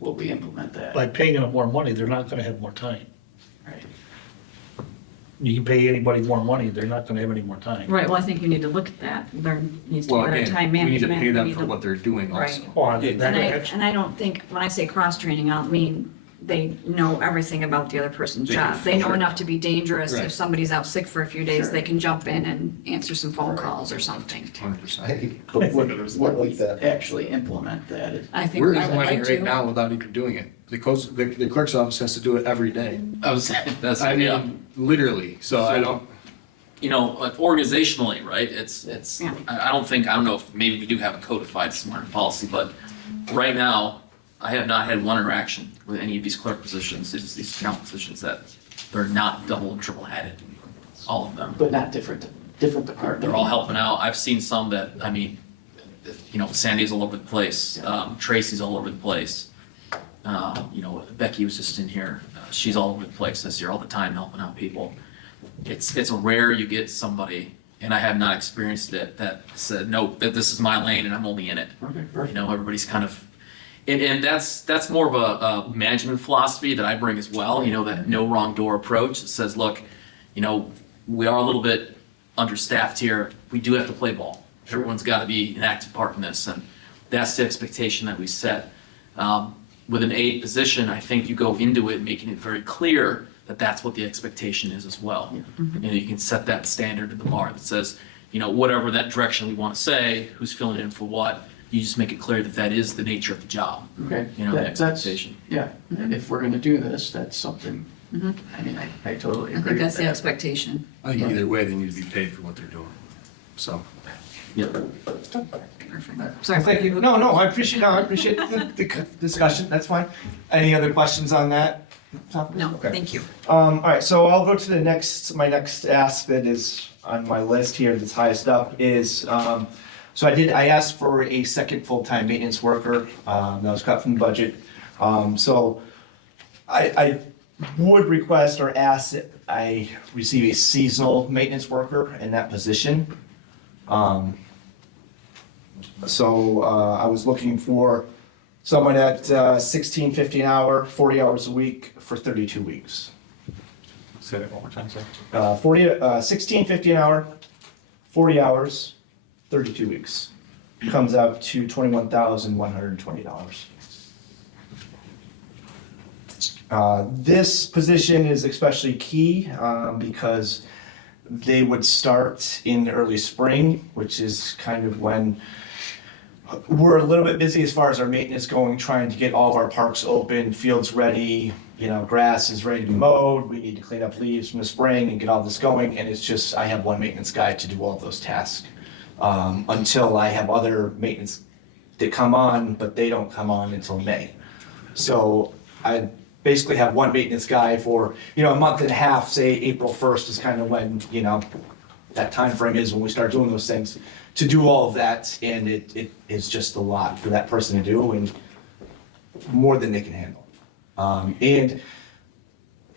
we implement that? By paying them more money, they're not gonna have more time. Right. You can pay anybody more money, they're not gonna have any more time. Right, well, I think you need to look at that. There needs to be Well, better again, time we need management. to pay them need for to- what they're doing also. Right. Well, And I don't think, when I say cross-training, I don't mean they know everything about the other person's They can job. They know sure. enough to be dangerous. Right. If somebody's out sick for a few days, Sure. they can jump in and answer some phone calls or something. 100%. Hey, But would Like we that. actually implement that? I think We're we would implementing like it right to. now without even doing it. The clerk's office has to do it every day. I was, that's, I yeah. mean, literally, so I don't, You know, like organizationally, right, it's, Yeah. I don't know if maybe we do have a codified smart policy, but right now, I have not had one interaction with any of these clerk positions, these account positions that they're not double and triple headed, all of them. But not different department. They're all helping out. I've seen some that, I mean, you know, Sandy's all over the place, Tracy's all over the place. You know, Becky was just in here, she's all over the place this year, all the time helping out people. It's rare you get somebody, and I have not experienced it, that said, no, that this is my lane and I'm only in it. Okay, You perfect. know, everybody's kind of, and that's more of a management philosophy that I bring as well, you know, that no wrong door approach that says, look, you know, we are a little bit understaffed here, we do have to play ball. Everyone's gotta be an active part in this, and that's the expectation that we set. With an aide position, I think you go into it making it very clear that that's what the expectation is as well. You know, you can set that standard in the bar that says, you know, whatever that direction we wanna say, who's filling in for what, you just make it clear that that is the nature of the job, Okay. you know, the That's- expectation. Yeah, and if we're gonna do this, that's something, Mhm. I mean, I totally I agree think that's with the that. expectation. I think either way, they need to be paid for what they're doing. So, Yeah. Perfect. Sorry. Thank you. No, I appreciate the discussion, that's fine. Any other questions on that topic? No, Okay. thank you. All right, so I'll go to my next ask that is on my list here, that's highest up, is, so I asked for a second full-time maintenance worker, that was cut from the budget. So I would request or ask that I receive a seasonal maintenance worker in that position. So I was looking for someone at $16.50 an hour, 40 hours a week for 32 weeks. Say that one more time, sir. $16.50 an hour, 40 hours, 32 weeks. Comes out to $21,120. This position is especially key because they would start in the early spring, which is kind of when we're a little bit busy as far as our maintenance going, trying to get all of our parks open, fields ready, you know, grass is ready to be mowed, we need to clean up leaves from the spring and get all this going, and it's just, I have one maintenance guy to do all of those tasks. Until I have other maintenance that come on, but they don't come on until May. So I basically have one maintenance guy for, you know, a month and a half, say April 1st is kind of when, you know, that time frame is when we start doing those things, to do all of that, and it is just a lot for that person to do, and more than they can handle. And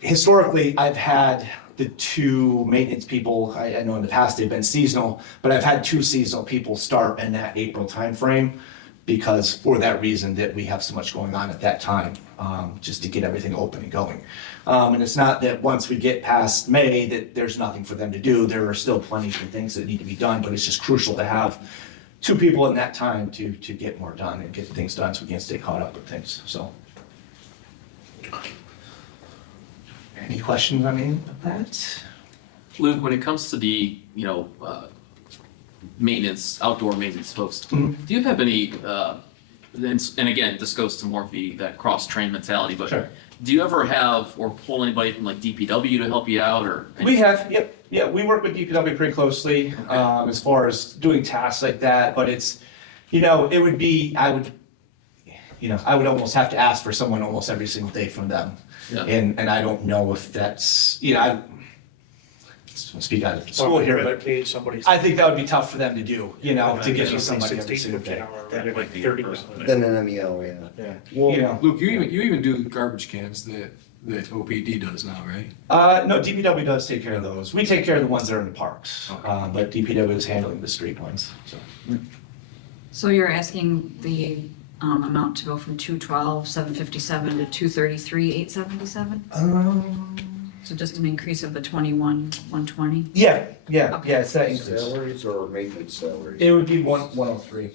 historically, I've had the two maintenance people, I know in the past they've been seasonal, but I've had two seasonal people start in that April timeframe. because for that reason that we have so much going on at that time, just to get everything open and going. And it's not that once we get past May that there's nothing for them to do. There are still plenty of things that need to be done, but it's just crucial to have two people in that time to get more done and get things done so we can stay caught up with things, so. Any questions on any of that? Luke, when it comes to the, maintenance, outdoor maintenance folks, do you have any, and again, this goes to more of that cross-train mentality, but Sure. do you ever have or pull anybody from like DPW to help you out or? We have, yep, yeah, we work with DPW pretty closely, as far as doing tasks like that, but it's, it would be, I would almost have to ask for someone almost every single day from them. Yeah. And I don't know if that's, I speak out of school here, but Pay somebody. I think that would be tough for them to do, to get you somebody every single day. That'd be like 30%. Then an MEO, yeah. Yeah. You know. Luke, you even do garbage cans that OPD does now, right? No, DPW does take care of those. We take care of the ones that are in the parks, but DPW is handling the street ones, so. So you're asking the amount to go from 212, 757 to 233, 877? So just an increase of the 21, 120? Yeah, it's that increase. Salaries or maintenance salaries? It would be 103.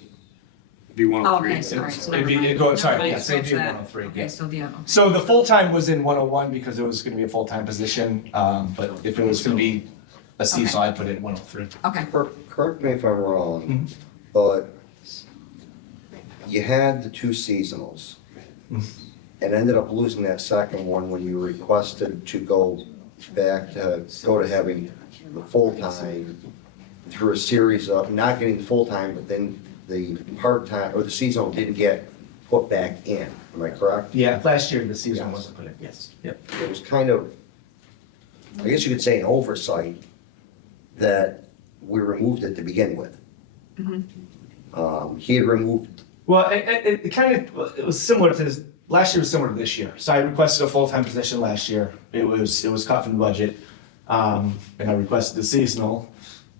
Be one Oh, of three. okay, sorry. So It'd be- never mind. it'd go- sorry, Never mind, yes, it'd be scratch that. 103, Okay, yeah. so the, So the full-time was in 101 because it was gonna be a full-time position, but if it was gonna be a seasonal, I'd put it in 103. okay. Correct me if I'm wrong, Mhm. but you had the two seasonals and ended up losing that second one when you requested to go to having the full-time through a series of, not getting the full-time, but then the part-time, or the seasonal didn't get put back in, am I correct? Yeah, last year the season wasn't put in, yes, yep. It was kind of, I guess you could say an oversight that we removed it to begin with. He had removed, Well, it kind of, it was similar to this, last year was similar to this year. So I requested a full-time position last year. It was cut from the budget. And I requested the seasonal,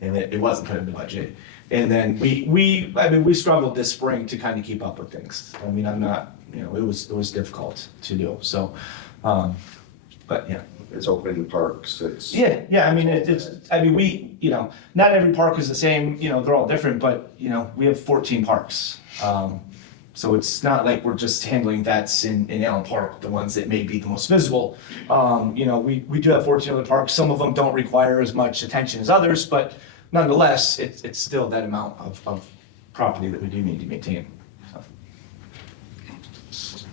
and it wasn't put in the budget. And then we struggled this spring to kind of keep up with things. I mean, I'm not, it was difficult to do, so, but yeah. it's open parks, it's. Yeah, I mean, not every park is the same, they're all different, but, we have 14 parks. So it's not like we're just handling that's in Allen Park, the ones that may be the most visible. We do have 14 other parks. Some of them don't require as much attention as others, but nonetheless, it's still that amount of property that we do need to maintain. So.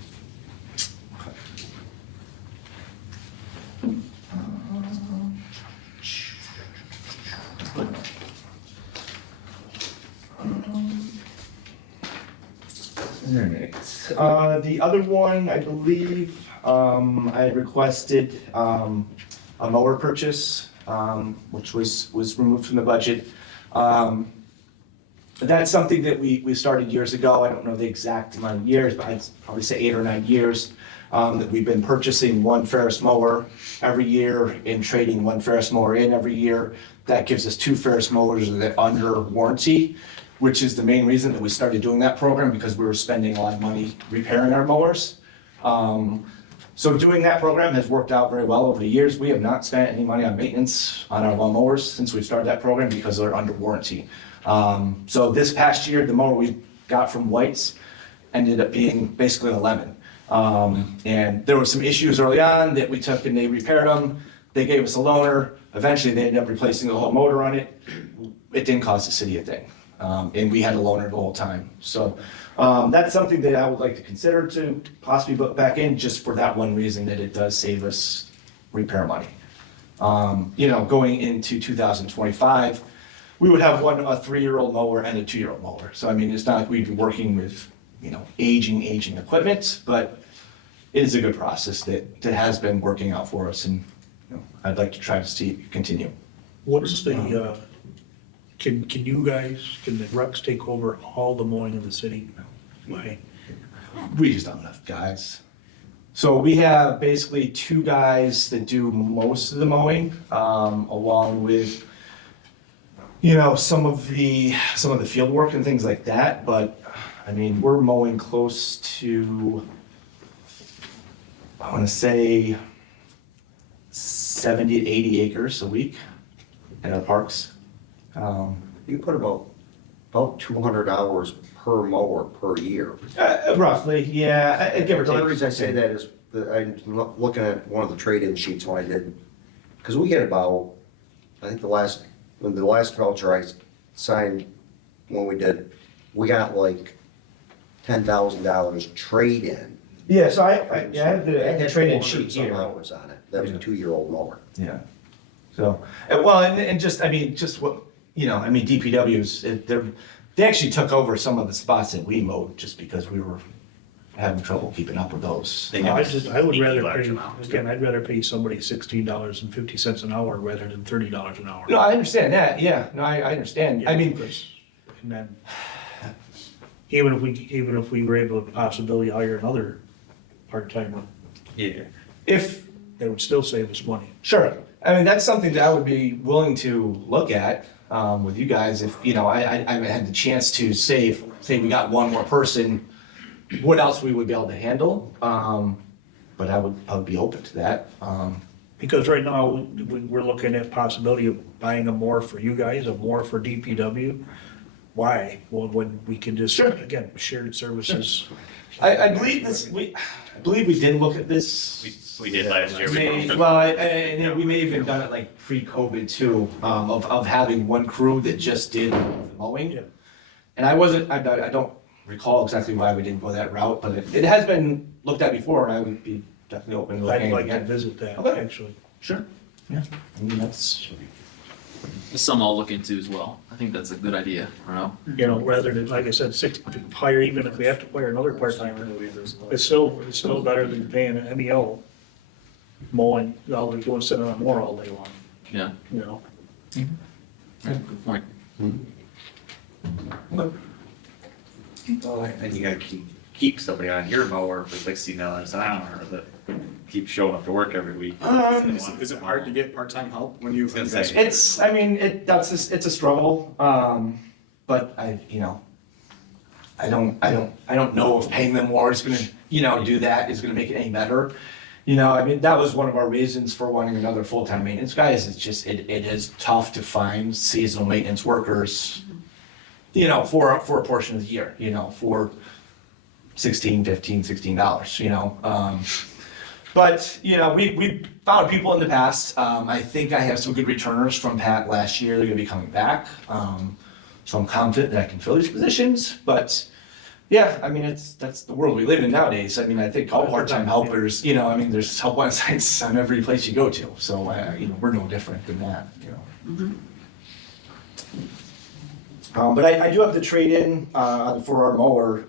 Alright, the other one, I believe, I had requested, a mower purchase, which was removed from the budget. That's something that we started years ago, I don't know the exact amount of years, but I'd probably say 8 or 9 years, that we've been purchasing one Ferris mower every year and trading one Ferris mower in every year. That gives us 2 Ferris mowers that are under warranty, which is the main reason that we started doing that program, because we were spending a lot of money repairing our mowers. So doing that program has worked out very well over the years. We have not spent any money on maintenance on our lawn mowers since we started that program because they're under warranty. So this past year, the mower we got from White's ended up being basically a Lemon. And there were some issues early on that we took and they repaired them. They gave us a loaner. Eventually they ended up replacing the whole motor on it. It didn't cost the city a thing. And we had a loaner the whole time. So that's something that I would like to consider to possibly put back in, just for that one reason, that it does save us repair money. Going into 2025, we would have a 3-year-old mower and a 2-year-old mower. So I mean, it's not like we'd be working with, aging equipment, but it is a good process that has been working out for us, and I'd like to try to see it continue. What's the, can you guys, can the Rucks take over all the mowing of the city? Why? We just don't have enough guys. So we have basically 2 guys that do most of the mowing, along with, some of the field work and things like that. But I mean, we're mowing close to, I wanna say 70 to 80 acres a week in our parks. You put about 200 hours per mower per year. Roughly, yeah, give or The only take. reason I say that is that I'm looking at one of the trade-in sheets when I did, because we get about, I think the last voucher I signed when we did, we got like $10,000 trade-in. Yeah, so I have the It trade-in had sheet 400 some here. hours on it. That was a Yeah. 2-year-old mower. Yeah. So, well, and just, I mean, just what, I mean, DPW's, they actually took over some of the spots that we mowed just because we were having trouble keeping up with those. I would rather pay, again, I'd rather pay somebody $16.50 an hour rather than $30 an hour. No, I understand that, yeah, no, I understand. I mean, Because- And then, even if we were able to possibly hire another part-timer, Yeah. if, that would still save us money. sure, I mean, that's something that I would be willing to look at, with you guys, if, I had the chance to say we got one more person, what else we would be able to handle, but I would be open to that, Because right now, we're looking at possibility of buying a mower for you guys, a mower for DPW. Why? Well, when we can just, Sure. again, shared services. I believe I believe we did look at this. We did last year. And we may have even done it like pre-COVID too, of having one crew that just did the mowing. Yeah. And I don't recall exactly why we didn't go that route, but it has been looked at before, and I would be definitely open to looking I'd at it like to again. visit that, Okay. actually. Sure, yeah, I mean, that's, It's something I'll look into as well. I think that's a good idea, I don't know. Rather than, like I said, hire, even if we have to hire another part-timer, it's still better than paying an MEO mowing, all they're doing sitting on a mower all day long, Yeah, good point. Well, and you gotta keep somebody on your mower for $16 an hour that keeps showing up to work every week. Is it hard to get part-time help when you? gonna say. it's, I mean, it's a struggle, but I don't know if paying them more is gonna, do that, is gonna make it any better. I mean, that was one of our reasons for wanting another full-time maintenance guy, is it's just, it is tough to find seasonal maintenance workers, for a portion of the year, for $16, $15, $16, But, we found people in the past. I think I have some good returners from Pat last year. They're gonna be coming back. So I'm confident that I can fill these positions, but yeah, I mean, that's the world we live in nowadays. I mean, I think all part-time helpers, there's help on sites on every place you go to. So, we're no different than that, But I do have to trade in, for our mower.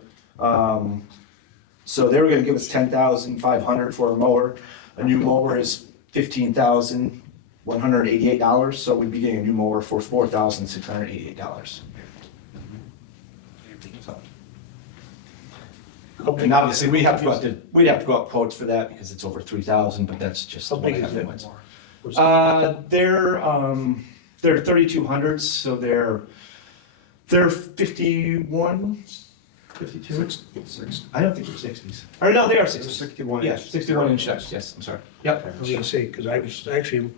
So they were gonna give us $10,500 for a mower. A new mower is $15,188, so we'd be getting a new mower for $4,688. And obviously, we'd have to go out quotes for that because it's over 3,000, but that's just. How what big I is have that in mind. mower? They're 3,200s, so they're 51, 52? I don't think they're 60s. Or no, they are 60s. 61 Yeah, inch. 61 inch decks, yes, I'm sorry. Yep. I was gonna say, because I was actually,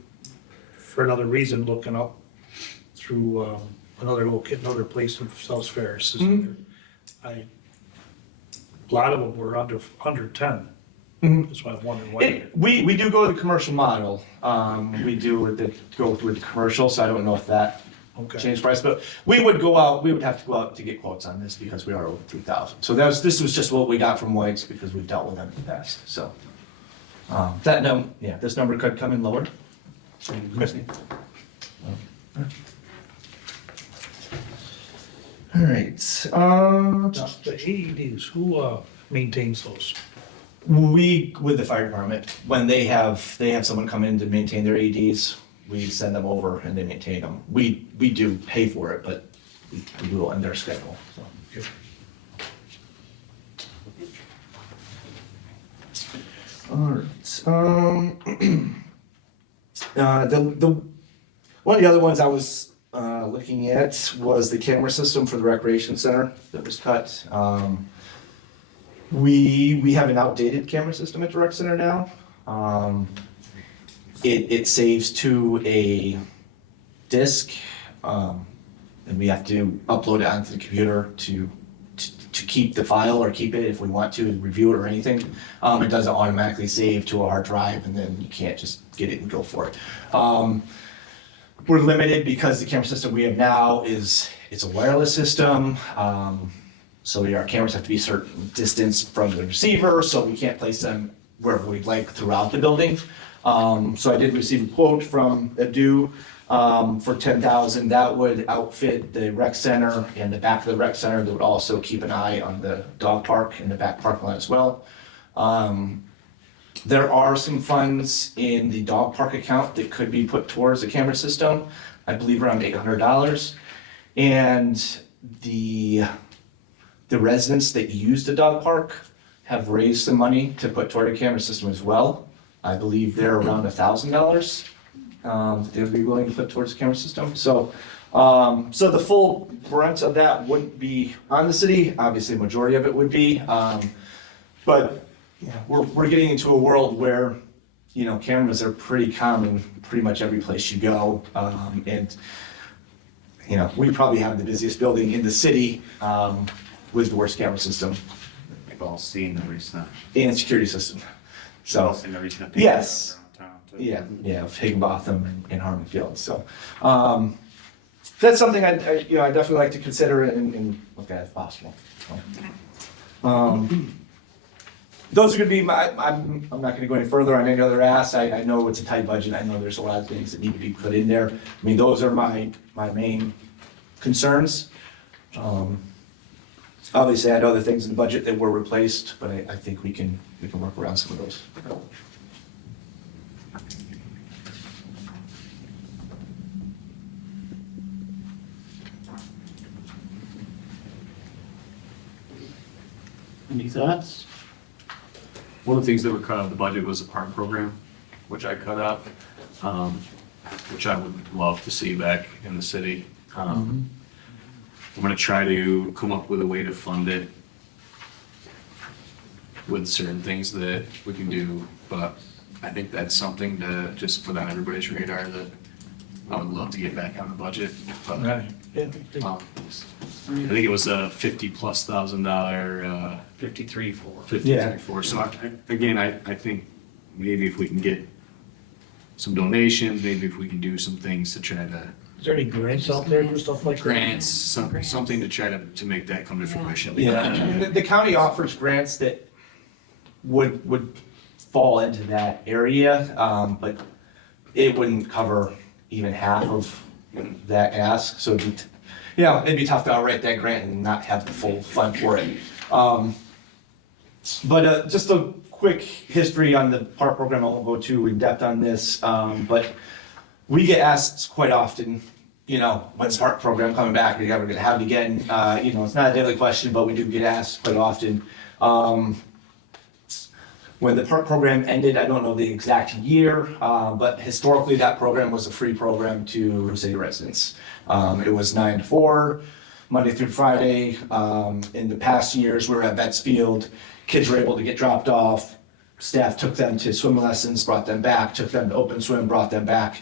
for another reason, looking up through another place in South Ferris. A lot of them were under 10. That's why I'm wondering why. We do go with the commercial model. We do go with the commercial, so I don't know if that Okay. changed price, but we would have to go out to get quotes on this because we are over 3,000. So this was just what we got from White's because we've dealt with them in the past, so. This number could come in lower. Christie. All right, The AEDs, who maintains those? we, with the fire department, when they have someone come in to maintain their AEDs, we send them over and they maintain them. We do pay for it, but we do it on their schedule, so. All right, one of the other ones I was looking at was the camera system for the recreation center that was cut. We have an outdated camera system at the rec center now. It saves to a disk, and we have to upload it onto the computer to keep the file or keep it if we want to review it or anything. It doesn't automatically save to a hard drive, and then you can't just get it and go for it. We're limited because the camera system we have now it's a wireless system. So our cameras have to be a certain distance from the receiver, so we can't place them wherever we'd like throughout the building. So I did receive a quote from Adu for $10,000. That would outfit the rec center and the back of the rec center. That would also keep an eye on the dog park and the back parking lot as well. There are some funds in the dog park account that could be put towards the camera system. I believe around $800. And the residents that use the dog park have raised some money to put toward a camera system as well. I believe they're around $1,000 that they would be willing to put towards the camera system. So the full brunt of that wouldn't be on the city. Obviously, the majority of it would be. But yeah, we're getting into a world where, cameras are pretty common pretty much every place you go. And we probably have the busiest building in the city with the worst camera system. We've all seen the recent. And security system. We've all So, seen the recent. yes. around town, too. yeah, of Higginbotham and Harmon Field. So, that's something I definitely like to consider and look at if possible. So, those are gonna be I'm not gonna go any further on any other asks. I know it's a tight budget. I know there's a lot of things that need to be put in there. I mean, those are my main concerns. Obviously, I had other things in the budget that were replaced, but I think we can work around some of those. Any thoughts? One of the things that were cut out of the budget was the park program, which I cut out, which I would love to see back in the city. I'm gonna try to come up with a way to fund it with certain things that we can do, but I think that's something to just put on everybody's radar that I would love to get back on the budget. But, I think it was a $50,000+, 53.4. So I think maybe if we can get some donations, maybe if we can do some things to try to Is there any grants out there for stuff like that? grants, something to try to make that come to fruition. Yeah, the county offers grants that would fall into that area, but it wouldn't cover even half of that ask, so it'd be tough to outright that grant and not have the full fund for it. But just a quick history on the park program, I won't go too in depth on this, but we get asked quite often, when's the park program coming back? Are you ever gonna have it again? It's not a daily question, but we do get asked quite often. When the park program ended, I don't know the exact year, but historically that program was a free program to city residents. It was 9 to 4, Monday through Friday. In the past years, we were at Betts Field. Kids were able to get dropped off. Staff took them to swim lessons, brought them back, took them to open swim, brought them back.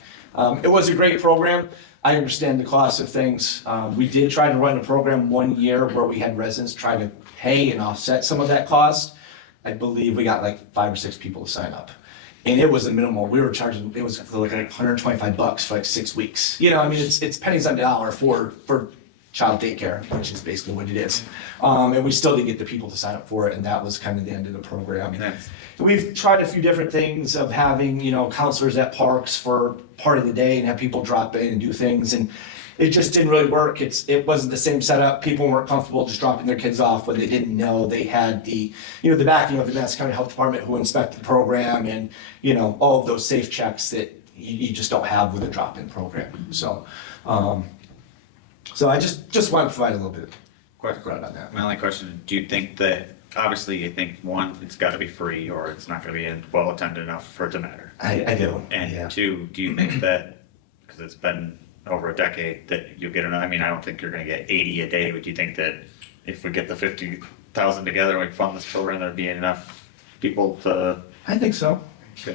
It was a great program. I understand the cost of things. We did try to run a program one year where we had residents try to pay and offset some of that cost. I believe we got like 5 or 6 people to sign up. And it was a minimal. We were charging, it was like $125 for like 6 weeks. It's pennies on the dollar for child daycare, which is basically what it is. And we still didn't get the people to sign up for it, and that was kind of the end of the program. We've tried a few different things of having, counselors at parks for part of the day and have people drop in and do things, and it just didn't really work. It wasn't the same setup. People weren't comfortable just dropping their kids off when they didn't know they had the backing of the Madison County Health Department who inspected the program and, all of those safe checks that you just don't have with a drop-in program. So I just want to provide a little bit of background on that. My only question, do you think that, obviously you think, one, it's gotta be free or it's not gonna be well attended enough for it to matter? I do. And yeah. two, do you think that, because it's been over a decade, that you'll get another, I mean, I don't think you're gonna get 80 a day, but do you think that if we get the 50,000 together, we fund this program, there'd be enough people to? I think so.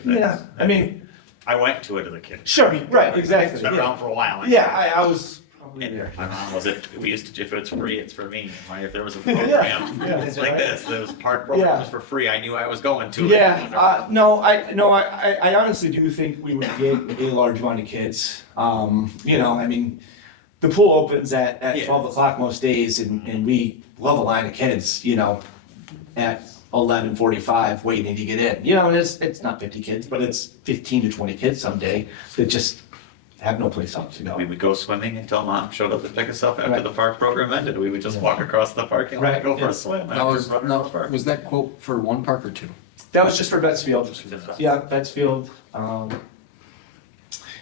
Yeah, I mean, I went to it as a kid. sure, right, exactly. It's been Yeah, around for a while. yeah, I was probably And there. my mom was, if it's free, it's for me. If there was a Yeah, program yeah, like right. this, there was a park program Yeah. was for free, I knew I was going to it. Yeah, I honestly do think we would get a large amount of kids. I mean, the pool opens at Yeah. 12 o'clock most days and we love a line of kids, at 11:45 waiting to get in. And it's not 50 kids, but it's 15 to 20 kids someday that just have no place else to go. We would go swimming until mom showed up to pick us up after Right. the park program ended. We would just walk across the parking lot Right, and go for yeah. a swim. Now, after was that quote for one park or two? That was just for Vetsfield. Yeah, Vetsfield.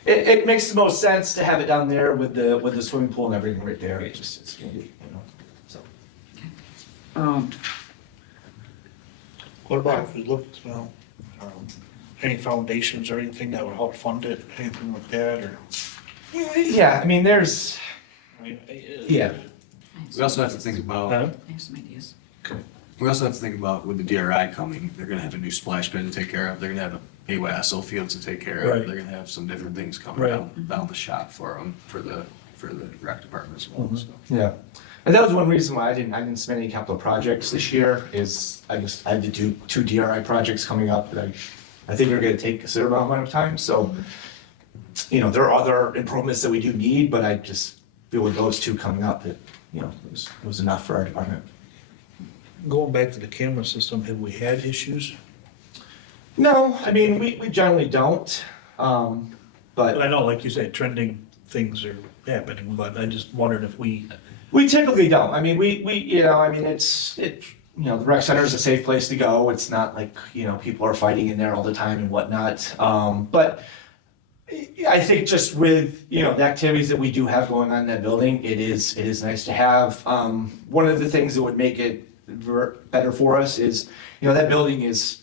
It makes the most sense to have it down there with the swimming pool and everything right there. It's handy, so. What about if we looked, any foundations or anything that would help fund it, anything like that, or? Yeah, I mean, there's, yeah. We also have to think about, I have some ideas. we also have to think about with the DRI coming, they're gonna have a new splash pad to take care of, they're gonna have a AWASO field to take care of, Right. they're gonna have some different things coming Right. down the shop for them, for the rec department as well, so. Yeah, and that was one reason why I didn't spend any capital projects this year, is I had to do two DRI projects coming up that I think are gonna take a considerable amount of time, so, there are other improvements that we do need, but I just feel with those two coming up, that, it was enough for our department. Going back to the camera system, have we had issues? No, I mean, we generally don't, but. But I know, like you said, trending things are happening, but I just wondered if we, We typically don't. I mean, the rec center is a safe place to go. It's not like, people are fighting in there all the time and whatnot. But I think just with, the activities that we do have going on in that building, it is nice to have. One of the things that would make it better for us is, that building is,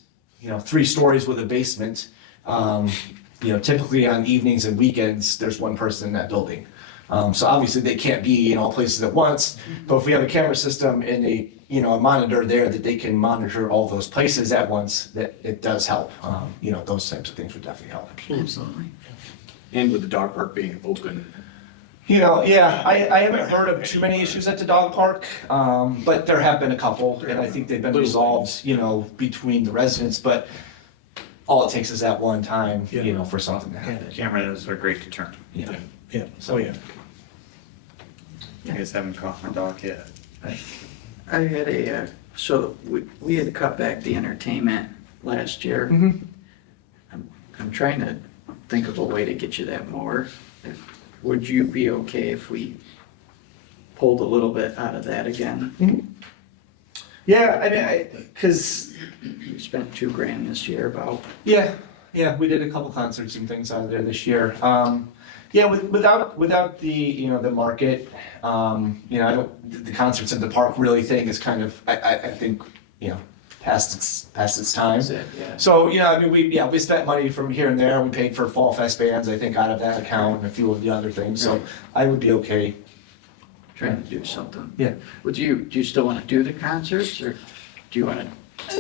3 stories with a basement. Typically on evenings and weekends, there's one person in that building. So obviously they can't be in all places at once, but if we have a camera system and a monitor there that they can monitor all those places at once, that it does help. Those types of things would definitely help. Absolutely. And with the dog park being open, Yeah, I haven't heard of too many issues at the dog park, but there have been a couple, and I think they've been resolved, between the residents, but all it takes is that one time, for something to happen. Cameras are a great deterrent. Yeah. yeah, oh, yeah. You guys haven't caught my dog yet. I had so we had cut back the entertainment last year. Mhm. I'm trying to think of a way to get you that more. Would you be okay if we pulled a little bit out of that again? Yeah, I mean, because We spent $2,000 this year about. Yeah, we did a couple concerts and things out of there this year. Without the, the market, I don't, the concerts in the park really thing is kind of, I think, past its time. That's it, yeah. So, I mean, we spent money from here and there. We paid for Fall Fest bands, I think, out of that account and a few of the other things. So I would be okay. Trying to do something. Yeah. Do you still want to do the concerts, or do you want to?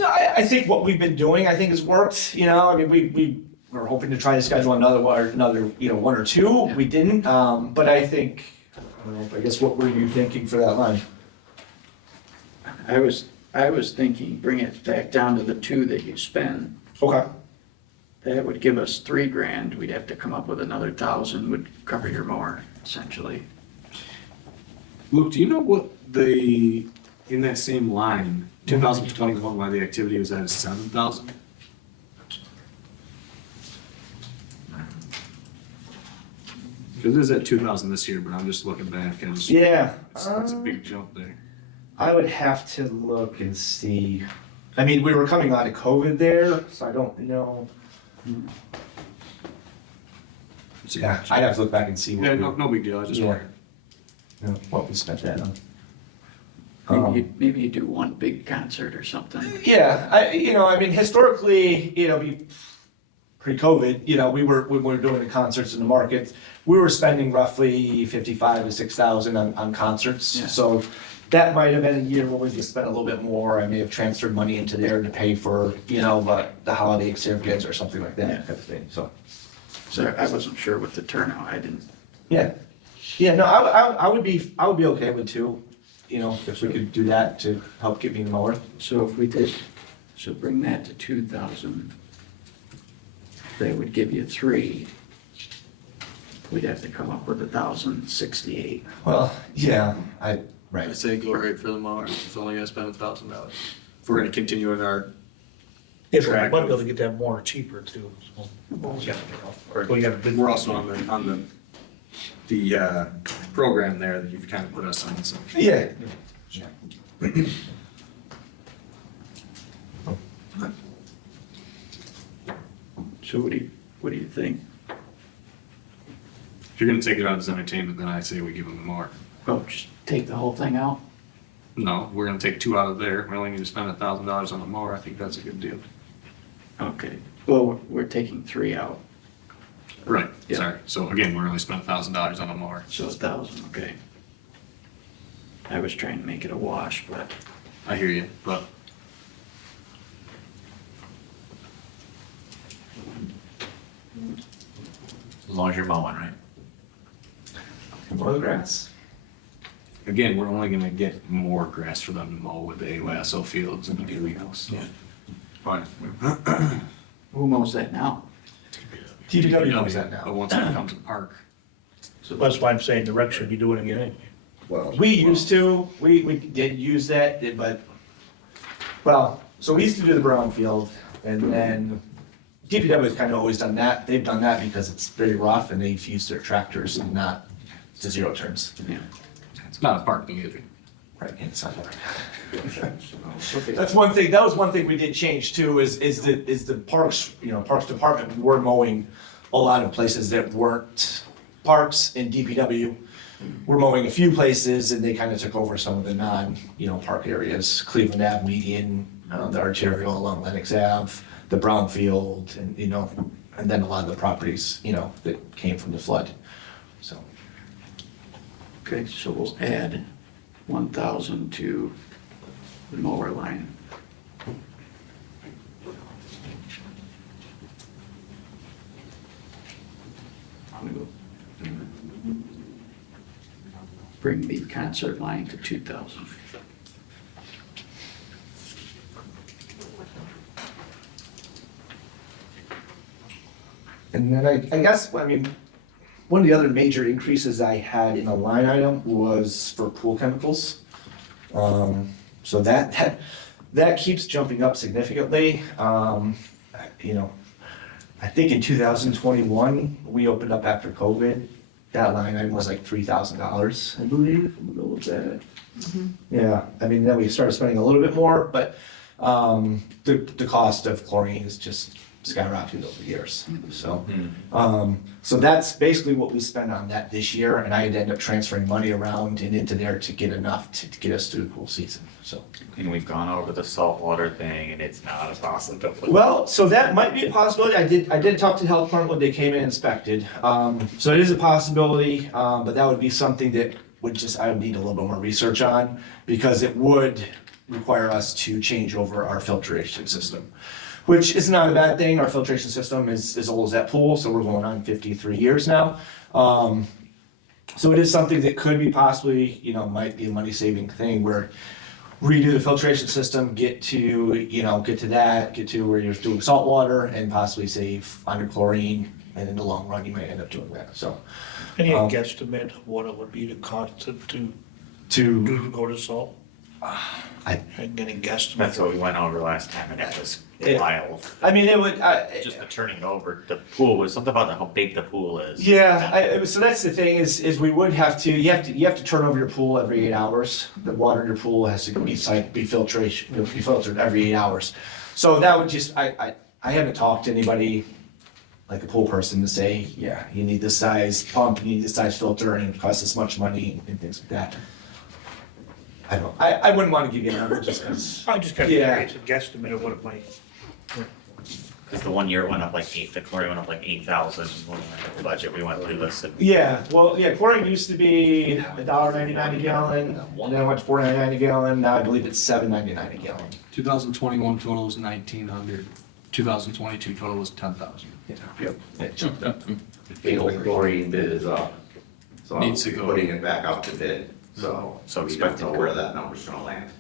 I think what we've been doing, I think, has worked. I mean, we were hoping to try to schedule another, one or two. We didn't. But I think, I guess, what were you thinking for that line? I was thinking, bring it back down to the 2 that you spend. Okay. That would give us $3,000. We'd have to come up with another 1,000, would cover your more, essentially. Luke, do you know what in that same line, 2021, why the activity was at 7,000? Because it is at 2,000 this year, but I'm just looking back and it's Yeah. a big jump there. I would have to look and see. I mean, we were coming out of COVID there, so I don't know. Yeah, I'd have to look back and see Yeah, no big deal, I just wondered. what we spent that on. Maybe you do one big concert or something. Yeah, I mean, historically, pre-COVID, you know, when we were doing the concerts in the market, we were spending roughly 55 to 6,000 on concerts. Yeah. So that might have been a year where we just spent a little bit more. I may have transferred money into there to pay for, you know, the holiday certificates or something like that type of thing, so. So I wasn't sure with the turnout, I didn't, Yeah, yeah, no, I would be okay with two, you know, if we could do that to help get me the mower. so if we did, so bring that to 2,000. They would give you three. We'd have to come up with 1,068. Well, yeah, I right. say go right for the mower, it's only gonna spend $1,000. If we're gonna continue in our, If we might be able to get that more cheaper too, so. We got a big. we're also on the program there that you've kind of put us on, so. Yeah. So what do you think? If you're gonna take it out as entertainment, then I say we give them the mower. Oh, just take the whole thing out? No, we're gonna take 2 out of there, we only need to spend $1,000 on the mower, I think that's a good deal. Okay, well, we're taking 3 out, Right, Yeah. sorry, so again, we're only spent $1,000 on the mower. so 1,000, okay. I was trying to make it a wash, but I hear you, but As long as you're mowing, right? More grass. again, we're only gonna get more grass for them to mow with the AOSO fields and the greenhouse. Yeah. Fine. who mows that now? TPW knows that But now. once it becomes a park, So that's why I'm saying the rec should be doing it again. Well, We used to, we did use that, but, well, so we used to do the brown field, and then DPW has kind of always done that. They've done that because it's very rough, and they've used their tractors and not to zero turns. Yeah. it's not a park behavior. Right, it's not hard. Okay. That's one thing, that was one thing we did change too, is the parks, you know, Parks Department, were mowing a lot of places that weren't parks in DPW. We're mowing a few places and they kind of took over some of the park areas, Cleveland Ave median, the arterial along Lennox Ave, the brownfield, and, and then a lot of the properties, that came from the flood, so. Okay, so we'll add 1,000 to the mower line. Bring the concert line to 2,000. And then I guess, one of the other major increases I had in a line item was for pool chemicals. So that keeps jumping up significantly. I think in 2021, we opened up after COVID. That line item was like $3,000, I believe. I'm gonna look at it. Yeah, then we started spending a little bit more, but the cost of chlorine is just skyrocketed over the years. So, so that's basically what we spent on that this year, and I'd end up transferring money around and into there to get enough to get us through the pool season. So. And we've gone over the saltwater thing and it's not a possibility. Well, so that might be a possibility. I did talk to the health department when they came and inspected. So it is a possibility, but that would be something that I would need a little bit more research on, because it would require us to change over our filtration system, which is not a bad thing. Our filtration system is as old as that pool, so we're going on 53 years now. So it is something that could be possibly, might be a money-saving thing where redo the filtration system, get to where you're doing salt water and possibly save on your chlorine, and in the long run, you may end up doing that, so. Any guesstimate what it would be to cost to go to salt? Any guesstimate? That's what we went over last time and that was wild. It would, Just the turning over, the pool was something about how big the pool is. yeah, so that's the thing is we would have to, you have to turn over your pool every 8 hours. The water in your pool has to be filtered every 8 hours. So that would just, I haven't talked to anybody, like a pool person, to say, yeah, you need this size pump, you need this size filter, and it costs this much money and things like that. I wouldn't want to give you a number just because. I just kind of Yeah. curious, a guesstimate of what it might. Cause the one year it went up like the chlorine went up like 8,000, when we had the budget, we went through this and. Yeah, well, yeah, chlorine used to be $1.99 a gallon, and then it went to $4.99 a gallon, now I believe it's $7.99 a gallon. 2021 total was 1,900. 2022 total was 10,000. Yep. It jumped up. The old chlorine bid is up. So I'm Needs to go. putting it back out to bid, so So we don't expected know where that number's gonna land.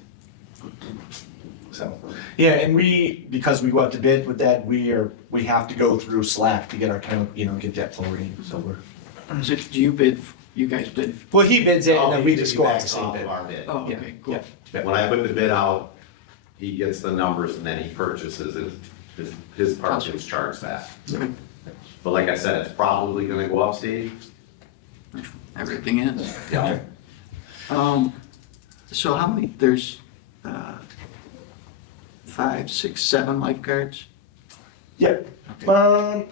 So, yeah, and because we go out to bid with that, we have to go through Slack to get our get that chlorine, so we're. Is it, do you bid, you guys bid? Well, he bids it, and Oh, then he we just go out and piggybacks save off it. of our bid. Oh, Yeah, okay, cool. yeah. When I put the bid out, he gets the numbers and then he purchases it, his part gets charged that. But like I said, it's probably gonna go up, Steve. Everything is. Yeah. So how many, there's, 5, 6, 7 lifeguards? Yeah, well,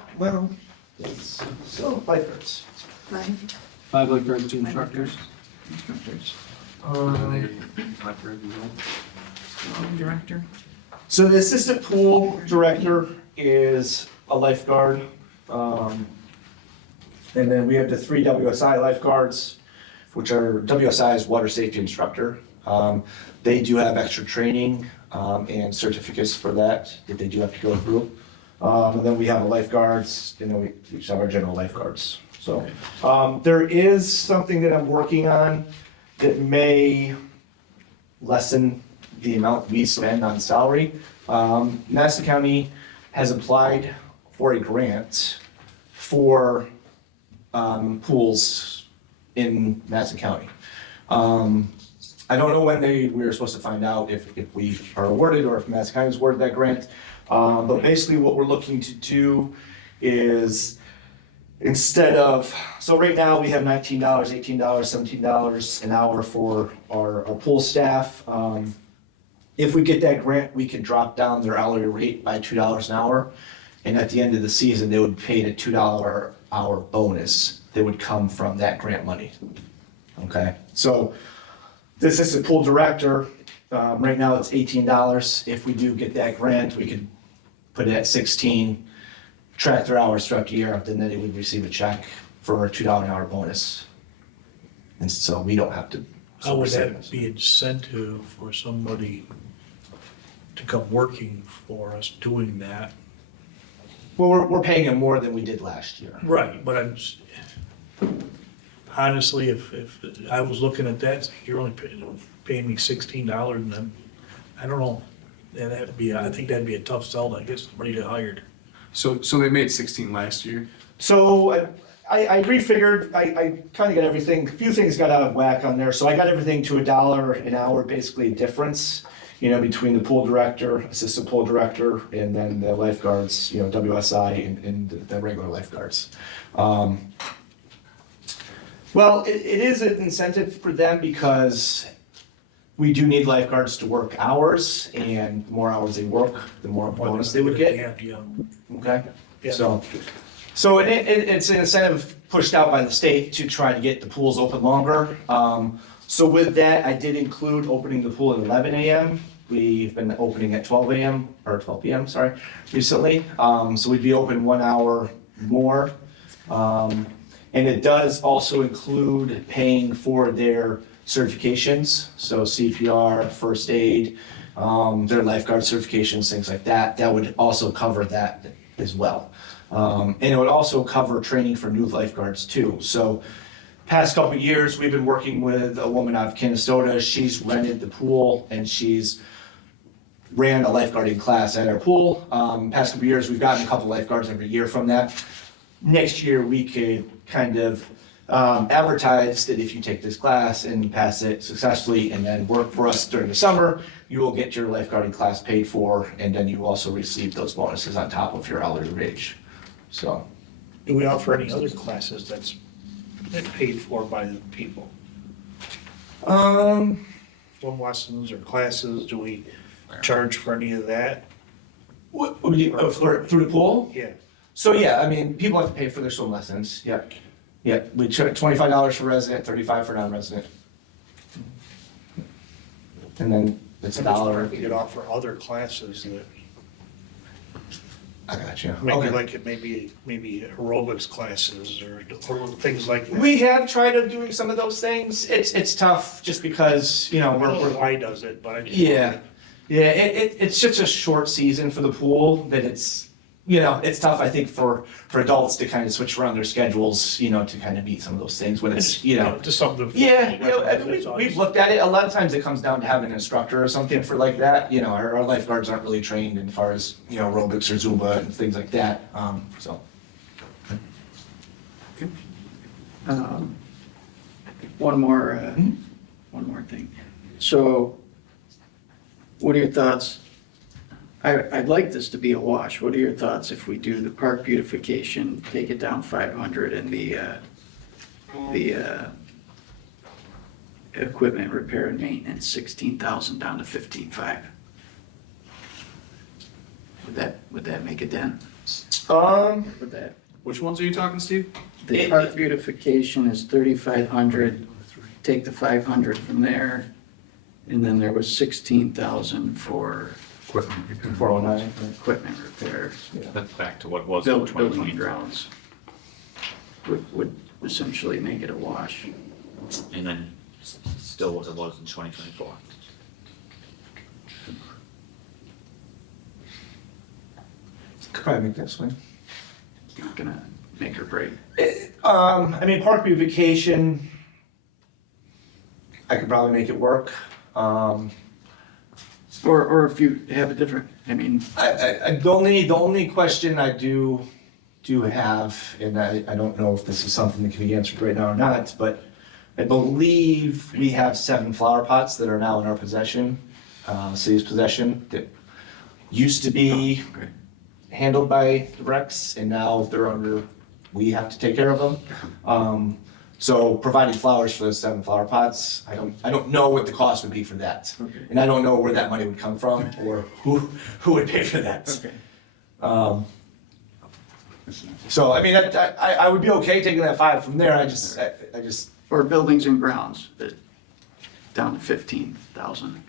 so lifeguards. 5 lifeguards, 2 instructors. Instructors. Lifeguards as well. Director. So the assistant pool director is a lifeguard. And then we have the 3 WSI lifeguards, which are, WSI is water safety instructor. They do have extra training and certificates for that they do have to go through. And then we have a lifeguards, and then we just have our general lifeguards. So there is something that I'm working on that may lessen the amount we spend on salary. Madison County has applied for a grant for pools in Madison County. I don't know when we're supposed to find out if we are awarded or if Madison County is awarded that grant. But basically what we're looking to do is instead of, so right now we have $19, $18, $17 an hour for our pool staff. If we get that grant, we can drop down their hourly rate by $2 an hour. And at the end of the season, they would pay a $2 hour bonus that would come from that grant money. Okay, so the assistant pool director, right now it's $18. If we do get that grant, we could put it at 16, track their hours throughout the year, then they would receive a check for a $2 an hour bonus. And so we don't have to. How would that be incentive for somebody to come working for us doing that? Well, we're paying them more than we did last year. Right, but honestly, if I was looking at that, you're only paying me $16 and then, I don't know. I think that'd be a tough sell to get somebody to hired. So they made 16 last year. So I refigured, I kind of got everything, a few things got out of whack on there. So I got everything to $1 an hour, basically difference, between the pool director, assistant pool director, and then the lifeguards, WSI and the regular lifeguards. Well, it is an incentive for them because we do need lifeguards to work hours, and the more hours they work, the more bonus they would get. Yeah. Okay? Yeah. So it's an incentive pushed out by the state to try to get the pools open longer. So with that, I did include opening the pool at 11 a.m. We've been opening at 12 a.m., or 12 p.m., sorry, recently. So we'd be open 1 hour more. And it does also include paying for their certifications, so CPR, first aid, their lifeguard certifications, things like that. That would also cover that as well. And it would also cover training for new lifeguards too. So past couple of years, we've been working with a woman out of Canastota. She's rented the pool and she's ran a lifeguarding class at our pool. Past couple of years, we've gotten a couple lifeguards every year from that. Next year, we could kind of advertise that if you take this class and pass it successfully and then work for us during the summer, you will get your lifeguarding class paid for, and then you also receive those bonuses on top of your hourly wage. So, Do we offer any other classes that's paid for by the people? Swim lessons or classes, do we charge for any of that? through the pool? Yeah. So yeah, I mean, people have to pay for their swim lessons. Yep. Yep. We charge $25 for resident, $35 for non-resident. And then it's I'm just $1. wondering if we could offer other classes that, I got you. Maybe Okay. like, maybe aerobics classes or things like that. We have tried to doing some of those things. It's tough just because, you know, I don't know we're why does it, but I just. yeah. Yeah, it's such a short season for the pool that it's, you know, it's tough, I think, for adults to kind of switch around their schedules, you know, to kind of meet some of those things when it's, you know. Just something. Yeah, you know, I mean, we've looked at it. A lot of times it comes down to having an instructor or something for like that. You know, our lifeguards aren't really trained as far as, you know, aerobics or Zumba and things like that. So. One more thing. So, what are your thoughts? I'd like this to be a wash. What are your thoughts if we do the park beautification, take it down 500 and the equipment repair and maintenance, 16,000 down to 15,500? Would that make a dent? Would that? Which ones are you talking, Steve? The park beautification is 3,500, take the 500 from there, and then there was 16,000 for 409. equipment repair. That's back to what was in Building 2024. grounds. Would essentially make it a wash. And then still what it was in 2024. Could probably make that swing. Not gonna make or break. I mean, park beautification, I could probably make it work. Or if you have a different, I mean, The only question I do have, and I don't know if this is something that can be answered right now or not, but I believe we have 7 flower pots that are now in our possession, city's possession, that used to be handled by the Rex, and now they're under, we have to take care of them. So providing flowers for those 7 flower pots, I don't know what the cost would be for that. Okay. And I don't know where that money would come from, or who would pay for that. okay. So, I mean, I would be okay taking that 5 from there, I just, Or buildings and grounds, down to 15,000.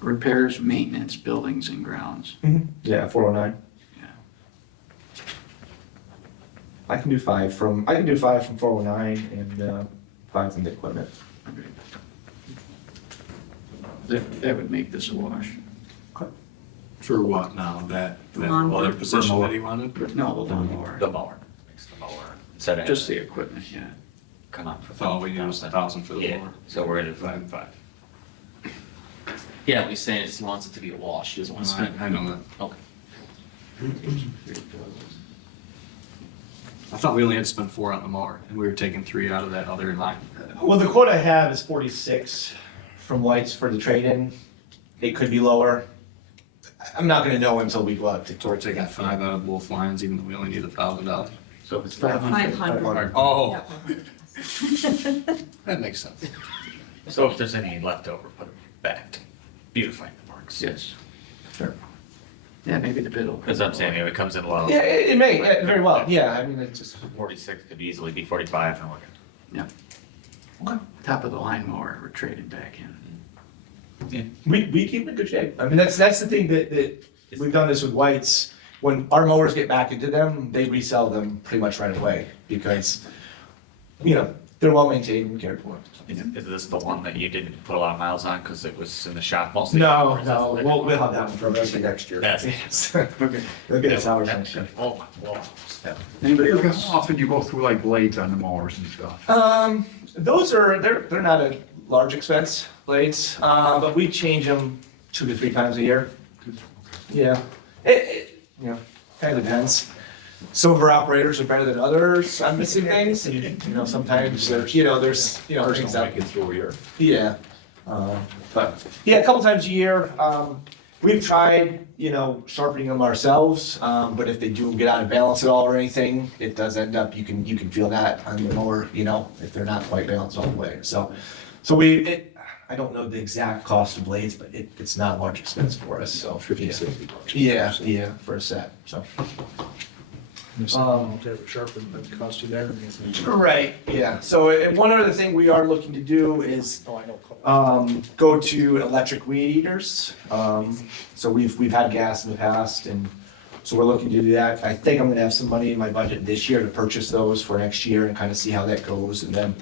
Repairs, maintenance, buildings and grounds. yeah, 409. Yeah. I can do 5 from 409 and 5 from the equipment. Okay. That would make this a wash. For what now? That Lawnmower. other position that he wanted? But no, the lawnmower. The mower. It's the mower. Instead of. Just the equipment, yeah. Come on. For Oh, we used 1,000 for the Yeah, mower. so we're at 5,500. Yeah, he's saying he wants it to be a wash, he doesn't want to spend. I know that. Okay. I thought we only had to spend 4 on the mower, and we were taking 3 out of that other line. Well, the quote I have is 46 from White's for the trade-in. It could be lower. I'm not gonna know until we go out to. So we're taking 5 out of both lines, even though we only need $1,000. So if it's 500. 500. Oh, Yeah. that makes sense. So if there's any left over, put it back to beautifying the parks. Yes. Sure. Yeah, maybe the bid will. Because I'm saying if it comes in low. Yeah, it may, very well, yeah, I mean, it's just. 46 could easily be 45 and we're good. Yeah. Top of the line mower, we're trading back in. We keep it in good shape. I mean, that's the thing that we've done this with White's. When our mowers get back into them, they resell them pretty much right away because, you know, they're well maintained and cared for. Is this the one that you didn't put a lot of miles on because it was in the shop mostly? No, Or is this the- we'll have that one for Maybe next year. Yes. Yes. Okay. They'll get Yeah, us hours that- next year. Oh, well, Anybody else? How often do you go through like blades on the mowers and stuff? Those are, they're not a large expense, blades, but we change them 2 to 3 times a year. Yeah, you know, kind of depends. Some of our operators are better than others on missing things, and, you know, sometimes there's, things that Get through a year. yeah. But, yeah, a couple times a year. We've tried, sharpening them ourselves, but if they do get out of balance at all or anything, it does end up, you can feel that on the mower, if they're not quite balanced all the way. So I don't know the exact cost of blades, but it's not a large expense for us, so. $50, Yeah, for a set, so. And if someone to have it sharpened, but cost you that. Right, yeah. So one other thing we are looking to do is Oh, I know. go to electric weed eaters. So we've had gas in the past, and so we're looking to do that. I think I'm gonna have some money in my budget this year to purchase those for next year and kind of see how that goes, and then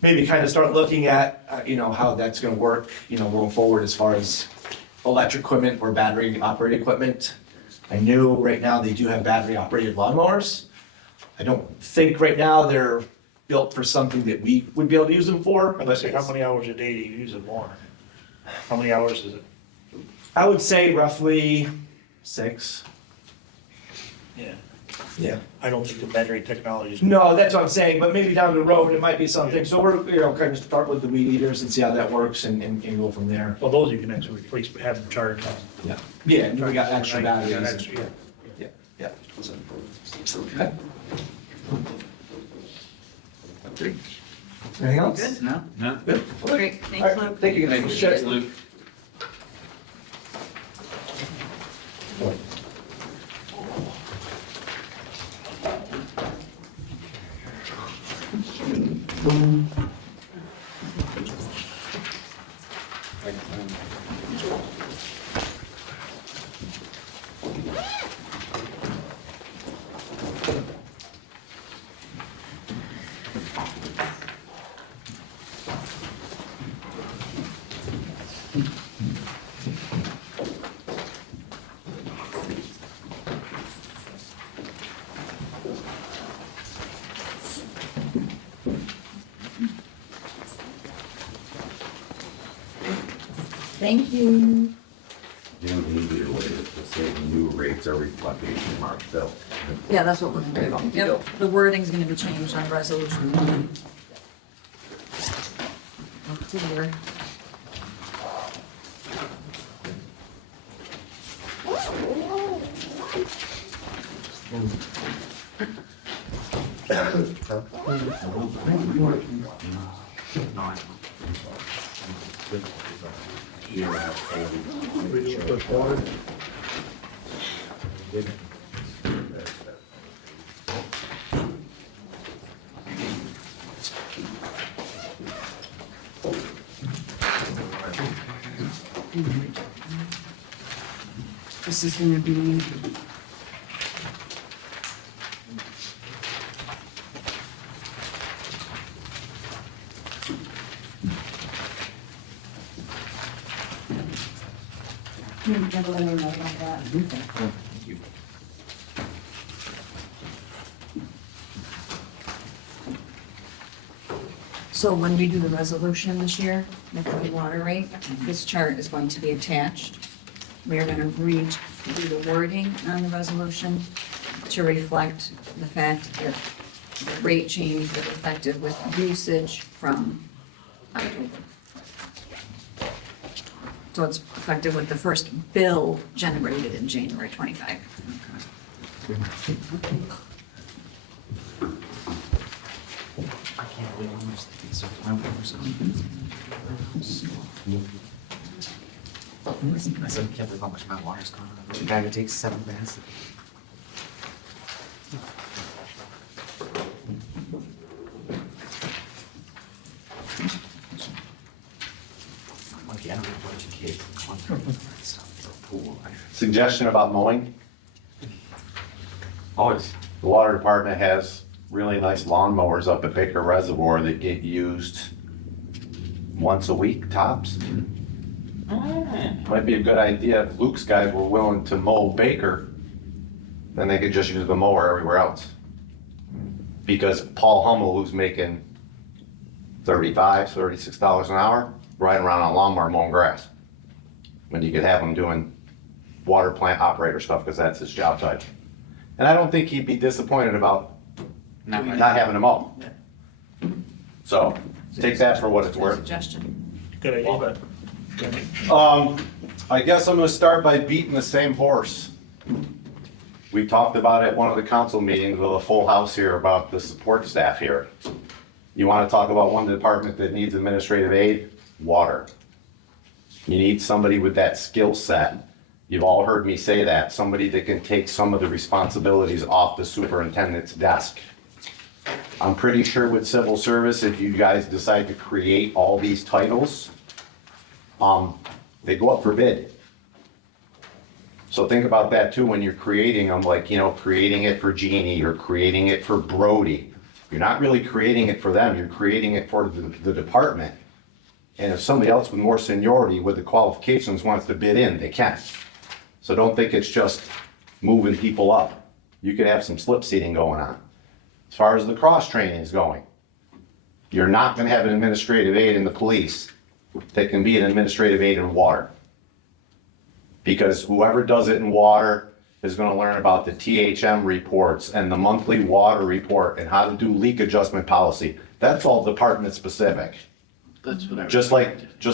maybe kind of start looking at, how that's gonna work, going forward as far as electric equipment or battery operated equipment. I know right now they do have battery operated lawnmowers. I don't think right now they're built for something that we would be able to use them for. Let's say, how many hours a day do you use it more? How many hours is it? I would say roughly 6. Yeah. Yeah. I don't think the battery technology is. No, that's what I'm saying, but maybe down the road it might be something. So we're, kind of start with the weed eaters and see how that works and go from there. Well, those you can actually replace, but have them charged. Yeah. Yeah, and we got extra You got batteries. extra, yeah. Yeah. Okay. Anything else? Good. No? No? Good. Great, All thanks, right, Luke. thank you. Thanks, Luke. Thank you. Jim, either way, the same new rates are reflected in March bill. Yeah, that's what we're gonna do. Yep, the wording's gonna be changed on resolution 1. Clear. This is gonna be. So when we do the resolution this year, with the water rate, this chart is going to be attached. We are gonna read through the wording on the resolution to reflect the fact that the rate change is effective with usage from October. So it's effective with the first bill generated in January 25. I said, I can't believe how much my water's gone. The guy who takes 7 minutes. Like, I don't know a bunch of kids. Stuff for a pool. Suggestion about mowing, Always. the water department has really nice lawn mowers up at Baker Reservoir that get used once a week tops. Might be a good idea if Luke's guys were willing to mow Baker, then they could just use the mower everywhere else. Because Paul Hummel, who's making $35, $36 an hour, riding around on a lawnmower mowing grass. When you could have him doing water plant operator stuff, because that's his job title. And I don't think he'd be disappointed about not having to mow. So, take that for what it's worth. Suggestion. Good idea. I guess I'm gonna start by beating the same horse. We talked about it at one of the council meetings with a full house here about the support staff here. You wanna talk about one department that needs administrative aid? Water. You need somebody with that skill set You've all heard me say that, somebody that can take some of the responsibilities off the superintendent's desk. I'm pretty sure with civil service, if you guys decide to create all these titles, they go up for bid. So think about that too, when you're creating them, like, you know, creating it for Jeannie or creating it for Brody. You're not really creating it for them, you're creating it for the department. And if somebody else with more seniority with the qualifications wants to bid in, they can. So don't think it's just moving people up. You could have some slip seating going on. As far as the cross training is going, you're not gonna have an administrative aide in the police that can be an administrative aide in water. Because whoever does it in water is gonna learn about the THM reports and the monthly water report and how to do leak adjustment policy. That's all department specific. That's what I. Just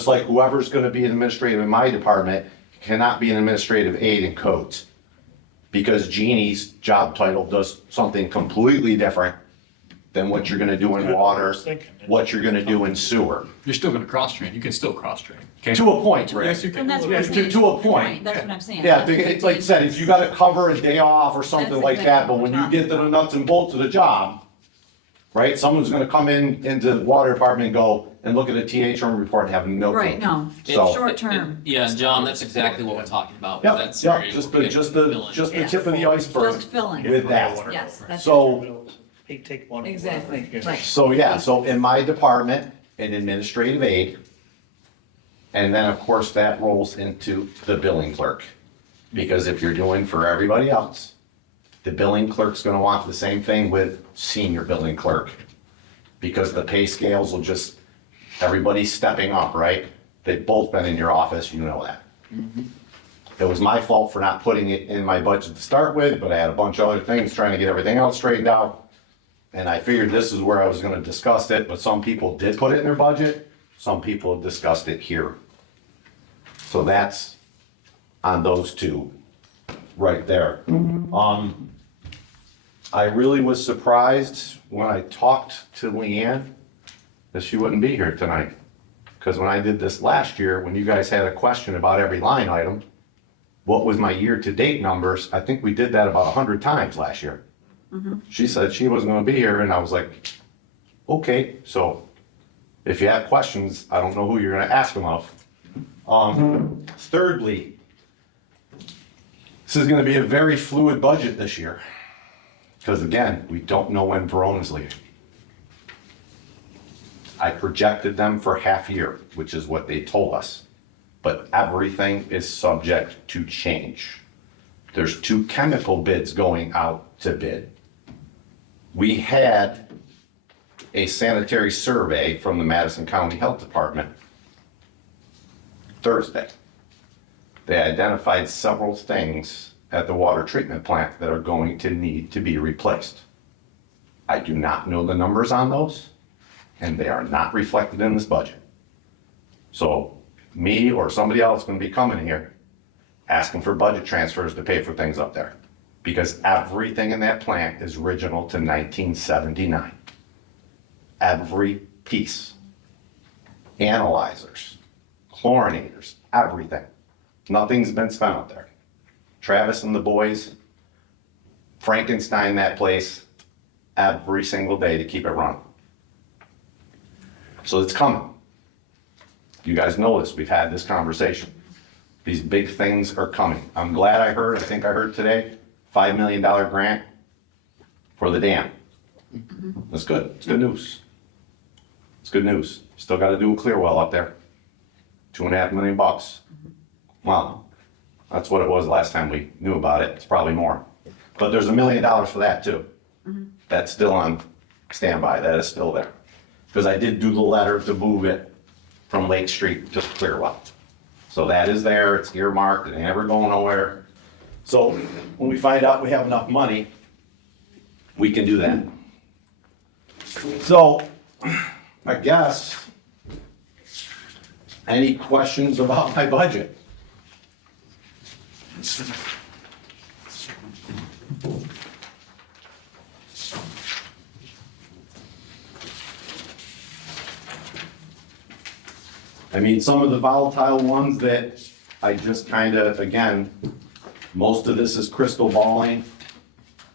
like whoever's gonna be an administrative in my department cannot be an administrative aide in codes. Because Jeannie's job title does something completely different than what you're gonna do in water, what you're gonna do in sewer. You're still gonna cross-train, you can still cross-train. To a point, Rick. Yes, you can. And that's what I'm To saying. a point. That's what I'm saying. Yeah, it's like I said, if you gotta cover a day off or something That's like that, exactly but when what you I'm get to the nuts and bolts of the job, right, someone's gonna come into the water department and go and look at a THM report and have no clue. Right, no, So- short term. Yeah, John, that's exactly what we're talking about. Yep, That's yep, very- just we're the getting tip of the iceberg Just filling. with that. Yes, that's. So, Take one. Exactly, right. so yeah, so in my department, an administrative aide, and then of course that rolls into the billing clerk. Because if you're doing for everybody else, the billing clerk's gonna want the same thing with senior billing clerk. Because the pay scales will just, everybody's stepping up, right? They've both been in your office, you know that. It was my fault for not putting it in my budget to start with, but I had a bunch of other things trying to get everything else straightened out. And I figured this is where I was gonna discuss it, but some people did put it in their budget, some people have discussed it here. So that's on those two, right there. I really was surprised when I talked to Leanne that she wouldn't be here tonight. Because when I did this last year, when you guys had a question about every line item, what was my year-to-date numbers, I think we did that about 100 times last year. She said she wasn't gonna be here, and I was like, okay, so if you have questions, I don't know who you're gonna ask them of. Thirdly, this is gonna be a very fluid budget this year. Because again, we don't know when Verona's leaving. I projected them for half year, which is what they told us. But everything is subject to change. There's 2 chemical bids going out to bid. We had a sanitary survey from the Madison County Health Department Thursday. They identified several things at the water treatment plant that are going to need to be replaced. I do not know the numbers on those, and they are not reflected in this budget. So me or somebody else is gonna be coming here asking for budget transfers to pay for things up there. Because everything in that plant is original to 1979. Every piece. Analyzers, chlorinators, everything. Nothing's been spent up there. Travis and the boys Frankenstein that place every single day to keep it running. So it's coming. You guys know this, we've had this conversation. These big things are coming. I'm glad I think I heard today, $5 million grant for the dam. That's good, it's good news. It's good news. Still gotta do a clear well up there. $2.5 million bucks. Well, that's what it was last time we knew about it, it's probably more. But there's $1 million for that too. That's still on standby, that is still there. Because I did do the letter to move it from Lake Street to Clearwell. So that is there, it's earmarked, it ain't ever going nowhere. So when we find out we have enough money, we can do that. So, I guess, any questions about my budget? I mean, some of the volatile ones that I just kind of, again, most of this is crystal balling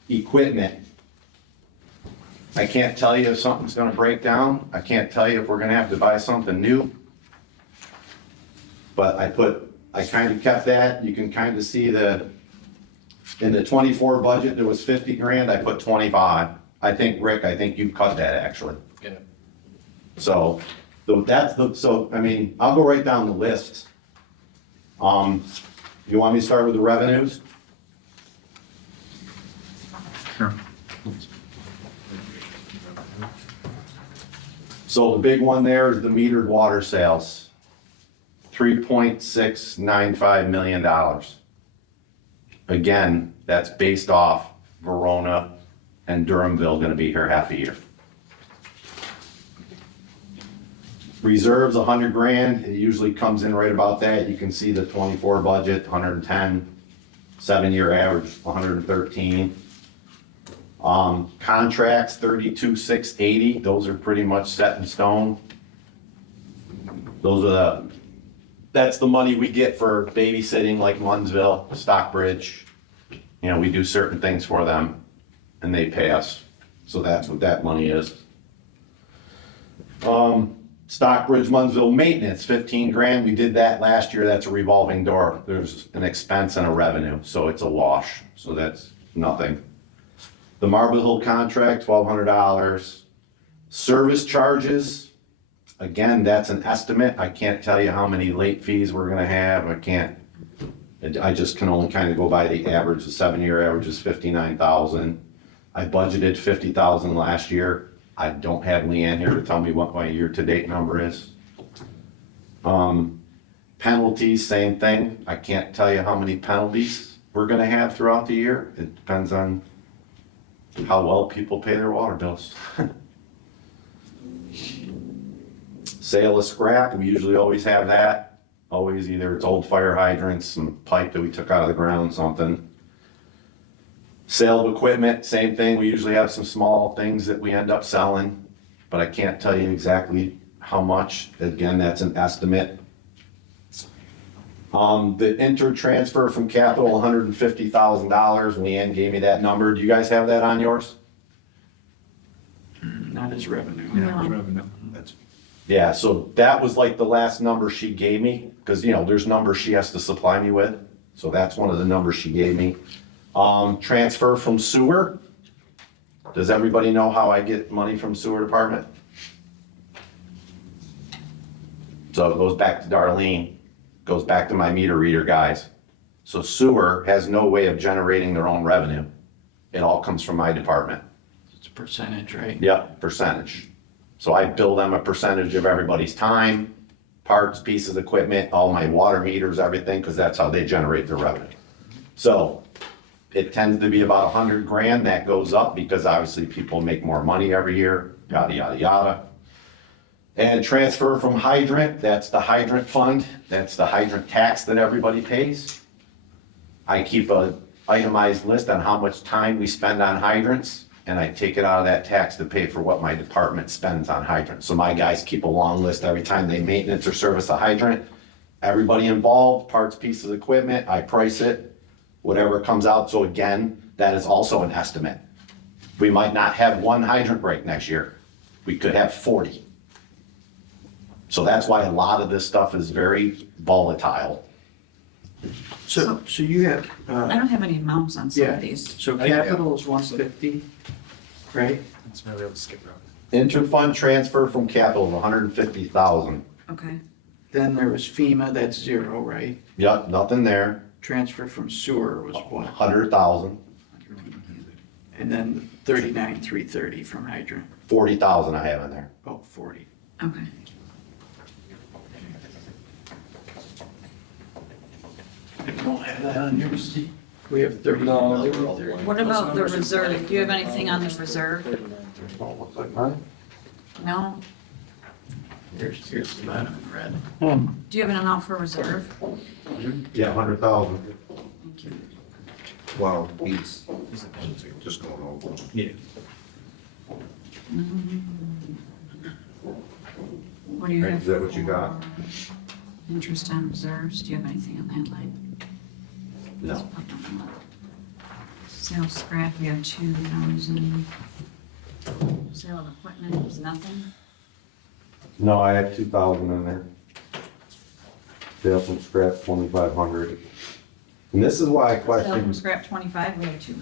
equipment. I can't tell you if something's gonna break down. I can't tell you if we're gonna have to buy something new. But I kind of kept that. You can kind of see in the 24 budget, there was 50 grand, I put 25. I think, Rick, you cut that actually. Yeah. So, I mean, I'll go right down the list. You want me to start with the revenues? Sure. So the big one there is the metered water sales. $3.695 million. Again, that's based off Verona and Durhamville gonna be here half a year. Reserves, 100 grand, it usually comes in right about that. You can see the 24 budget, 110, 7-year average, 113. Contracts, 32,680, those are pretty much set in stone. That's the money we get for babysitting like Munsville, Stockbridge. You know, we do certain things for them and they pay us. So that's what that money is. Stockbridge, Munsville maintenance, 15 grand. We did that last year. That's a revolving door. There's an expense and a revenue, so it's a wash. So that's nothing. The Marble Hill contract, $1,200. Service charges, again, that's an estimate. I can't tell you how many late fees we're gonna have. I just can only kind of go by the average. The 7-year average is 59,000. I budgeted 50,000 last year. I don't have Leanne here to tell me what my year-to-date number is. Penalties, same thing. I can't tell you how many penalties we're gonna have throughout the year. It depends on how well people pay their water bills. Sale of scrap, we usually always have that. Always either it's old fire hydrants, some pipe that we took out of the ground, something. Sale of equipment, same thing. We usually have some small things that we end up selling, but I can't tell you exactly how much. Again, that's an estimate. The inter-transfer from capital, $150,000. Leanne gave me that number. Do you guys have that on yours? Not as revenue. Yeah, revenue. Yeah, so that was like the last number she gave me, because, you know, there's numbers she has to supply me with. So that's one of the numbers she gave me. Transfer from sewer. Does everybody know how I get money from sewer department? So it goes back to Darlene, goes back to my meter reader guys. So sewer has no way of generating their own revenue. It all comes from my department. It's a percentage, right? Yep, percentage. So I bill them a percentage of everybody's time, parts, pieces, equipment, all my water meters, everything, because that's how they generate their revenue. So it tends to be about 100 grand. That goes up because obviously people make more money every year, yada, yada, yada. And transfer from hydrant, that's the hydrant fund. That's the hydrant tax that everybody pays. I keep a itemized list on how much time we spend on hydrants, and I take it out of that tax to pay for what my department spends on hydrants. So my guys keep a long list every time they maintenance or service a hydrant. Everybody involved, parts, pieces, equipment, I price it, whatever comes out. So again, that is also an estimate. We might not have one hydrant break next year. We could have 40. So that's why a lot of this stuff is very volatile. So you have, I don't have any amounts on some yeah, of these. so capital is 150, right? Let's maybe able to skip around. Interfund transfer from capital, 150,000. Okay. Then there was FEMA, that's 0, right? Yep, nothing there. Transfer from sewer was what? 100,000, And then 39,330 from hydrant. 40,000 I have in there. Oh, 40. Okay. I don't have that on yours, Steve. We have 39,330. What about the reserve? Do you have anything on the reserve? No? Here's the bottom in red. Do you have an amount for reserve? Yeah, 100,000. Thank you. Wow, he's just going over. Yeah. What do you have? Is that what you got? Interest on reserves, do you have anything on that line? No. Sales scrap, we have 2,000. Sale of equipment is nothing. No, I have 2,000 in there. Sale from scrap, 2,500. And this is why I Sale from question, scrap 25, we have 2.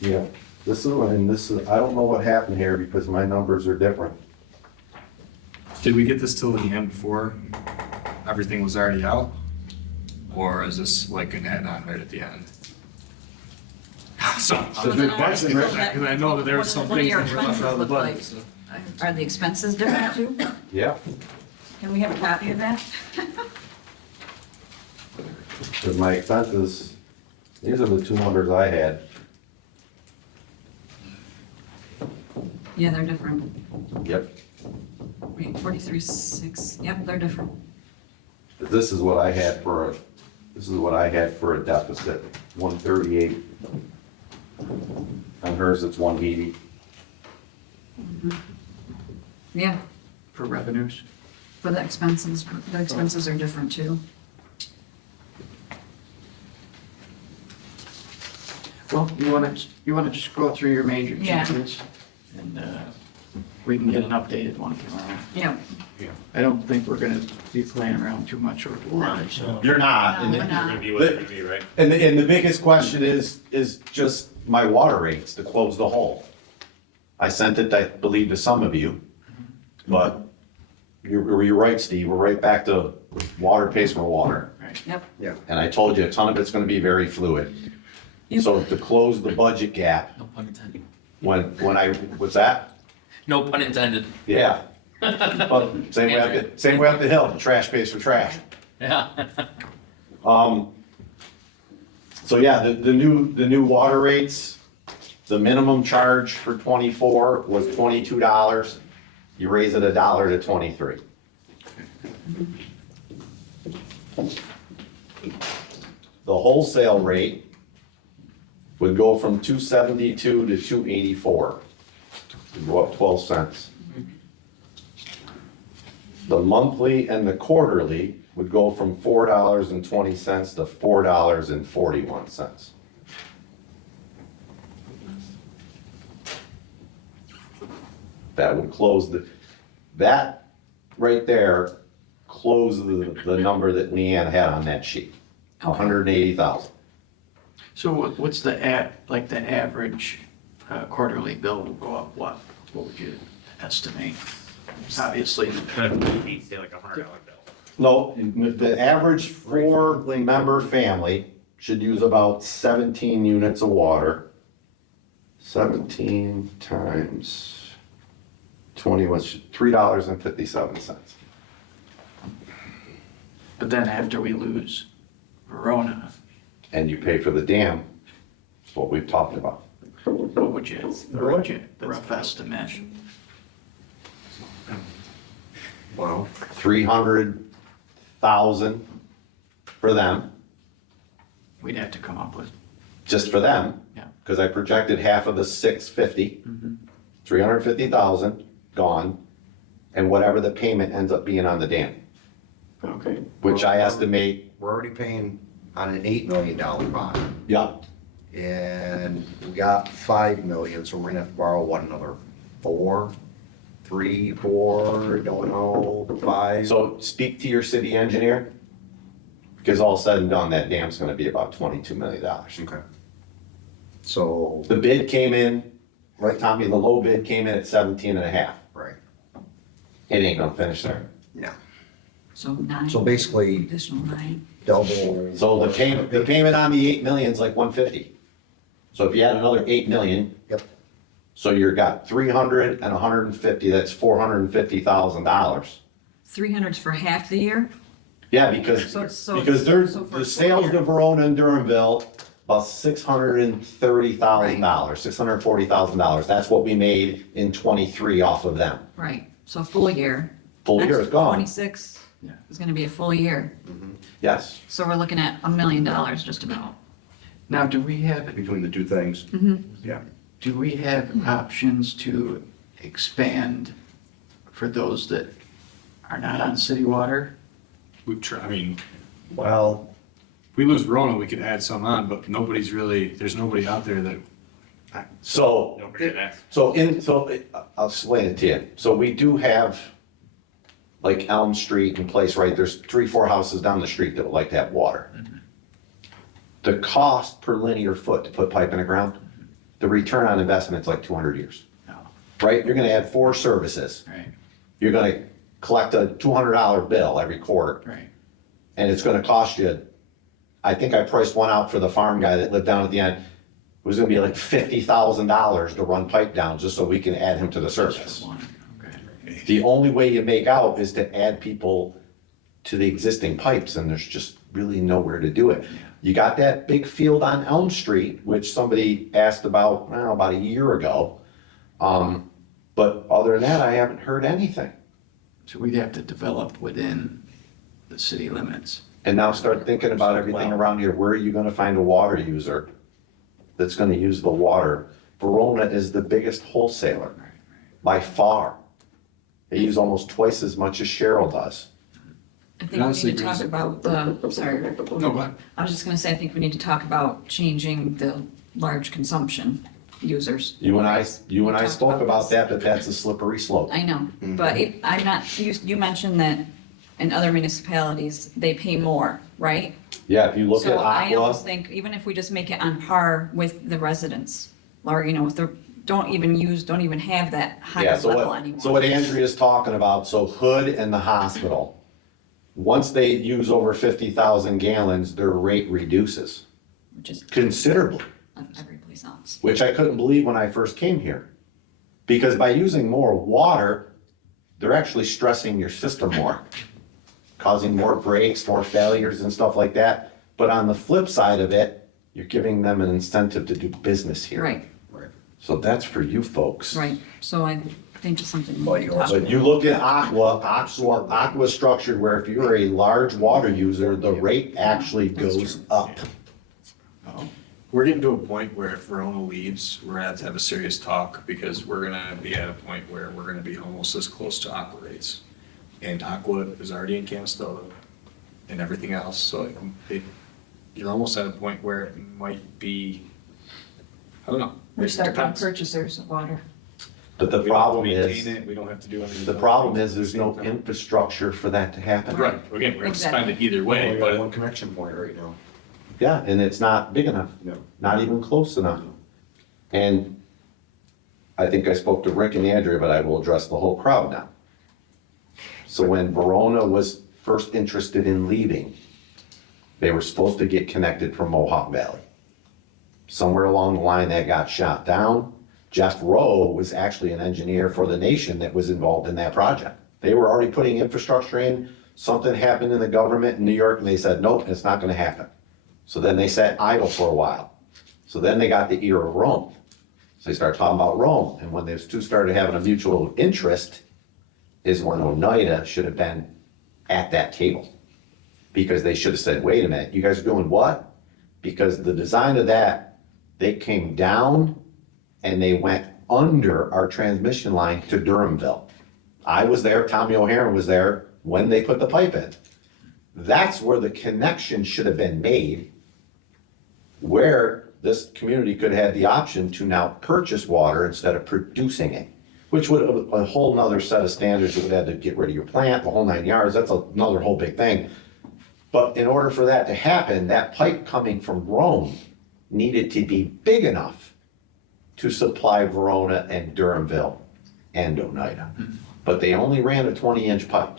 yeah, this is, and this is, I don't know what happened here because my numbers are different. Did we get this till the end before everything was already out? Or is this like an add-on right at the end? So, So then question, so right? that- Because I know that there were some what do things your that were left expenses out of the look like? budget. So. Are the expenses different too? Yeah, Can we have a copy of that? because my expenses, these are the two numbers I had. Yeah, they're different. Yep. Wait, 43.6, yep, they're different. This is what I had for a, this is what I had for a deficit, 138. On hers, it's 180. Yeah, For revenues. for the expenses are different too. Well, you wanna just go through your major Yeah. changes? And, we can get an updated one tomorrow. Yeah. I don't think we're gonna be playing around too much with water, so. You're not. No, we're not. Gonna be what it's gonna be, right? And the biggest question is just my water rates to close the hole. I sent it, I believe, to some of you, but you're right, Steve, we're right back to water pays for water. Yep. And I told you, a ton of it's gonna be very fluid. Yep. So to close the budget gap, No pun intended. when I, what's that? No pun intended. Yeah. But same way up the hill, the trash pays for trash. Yeah. So yeah, the new water rates, the minimum charge for 24 was $22. You raise it $1 to 23. The wholesale rate would go from 272 to 284. It'd go up 12 cents. The monthly and the quarterly would go from $4.20 to $4.41. That would close that right there closes the number that Leanne had on that sheet, Okay. 180,000. So what's the the average quarterly bill will go up what? What would you estimate? Obviously, He'd say like $100 bill. No, the average four-member family should use about 17 units of water. 17 times 20 was $3.57. but then after we lose Verona, And you pay for the dam, that's what we've talked about. what would you rough estimate? Wow. 300,000 for them, We'd have to come up with, just for them. Yeah. Because I projected half of the 650, 350,000 gone, and whatever the payment ends up being on the dam, okay. which I estimate, We're already paying on an $8 million bond, yeah, and we got 5 million, so we're gonna have to borrow, what, another 4? 3, 4, don't know, 5? so speak to your city engineer, because all said and done, that dam's gonna be about $22 million. Okay. So, The bid came in, right, Tommy, the low bid came in at 17 and a half. right, It ain't gonna finish there. yeah. So 9, So basically, additional 9. double. So the payment on the 8 million is like 150. So if you add another 8 million. Yep. So you've got 300 and 150, that's $450,000. 300's for half the year? Yeah, because there's, so for the a sales full to year. Verona and Durhamville, about $630,000, $640,000. That's what we made in 23 off of them. Right, so full year. Full year is gone. 26 is gonna be a full year. Yes. So we're looking at $1 million just about. Now, do we have, Between the two things. Yeah. do we have options to expand for those that are not on city water? I mean, Well, if we lose Verona, we could add some on, but there's nobody out there that. So, I'll explain it to you. So we do have like Elm Street in place, right? There's 3, 4 houses down the street that would like to have water. The cost per linear foot to put pipe in the ground, the return on investment is like 200 years. Right? You're gonna add 4 services. Right, You're gonna collect a $200 bill every quarter. right. And it's gonna cost you, I think I priced one out for the farm guy that lived down at the end. It was gonna be like $50,000 to run pipe down just so we can add him to the service. Okay. The only way you make out is to add people to the existing pipes, and there's just really nowhere to do it. You got that big field on Elm Street, which somebody asked about, I don't know, about a year ago. But other than that, I haven't heard anything. So we'd have to develop within the city limits. And now start thinking about everything around here. Where are you gonna find a water user that's gonna use the water? Verona is the biggest wholesaler by far. They use almost twice as much as Cheryl does. I think we need to talk about the, sorry, Rick. No, go ahead. I was just gonna say, I think we need to talk about changing the large consumption users. You and I talked spoke about this. that, but that's a slippery slope. I know, but I'm not, you mentioned that in other municipalities, they pay more, right? Yeah, if you look at So I almost Aqua, think, even if we just make it on par with the residents, or, you know, with the, don't even have that yeah, higher so level what, anymore. so what Andrea's talking about, so Hood and the hospital, once they use over 50,000 gallons, their rate reduces Which is considerably. of every place else. Which I couldn't believe when I first came here. Because by using more water, they're actually stressing your system more, causing more breaks, more failures and stuff like that. But on the flip side of it, you're giving them an incentive to do business here. Right, So that's for you folks. right, so I think it's something. Well, we you can talk also- But you look at Aqua is structured where if you're a large water user, the rate actually goes up. We're getting to a point where if Verona leaves, we're gonna have to have a serious talk, because we're gonna be at a point where we're gonna be almost as close to Aqua rates. And Aqua is already in Canastota and everything else, so you're almost at a point where it might be, I don't know. We It start being depends. purchasers of water. But the We don't have to problem maintain is, it, we don't have to do anything. the problem is there's no infrastructure for that to happen. Right, again, we're gonna spend it either way, but One connection point right now. Yeah, and it's not big enough. No. Not even close enough. And I think I spoke to Rick and Andrea, but I will address the whole crowd now. So when Verona was first interested in leaving, they were supposed to get connected from Mohawk Valley. Somewhere along the line that got shot down. Jeff Rowe was actually an engineer for the nation that was involved in that project. They were already putting infrastructure in. Something happened in the government in New York and they said, nope, it's not gonna happen. So then they sat idle for a while. So then they got the ear of Rome. So they started talking about Rome. And when those two started having a mutual interest is when Oneida should have been at that table. Because they should have said, wait a minute, you guys are doing what? Because the design of that, they came down and they went under our transmission line to Durhamville. I was there, Tommy O'Haron was there when they put the pipe in. That's where the connection should have been made, where this community could have had the option to now purchase water instead of producing it, which would have a whole nother set of standards. You would have to get rid of your plant, the whole 9 yards. That's another whole big thing. But in order for that to happen, that pipe coming from Rome needed to be big enough to supply Verona and Durhamville and Oneida. But they only ran a 20-inch pipe.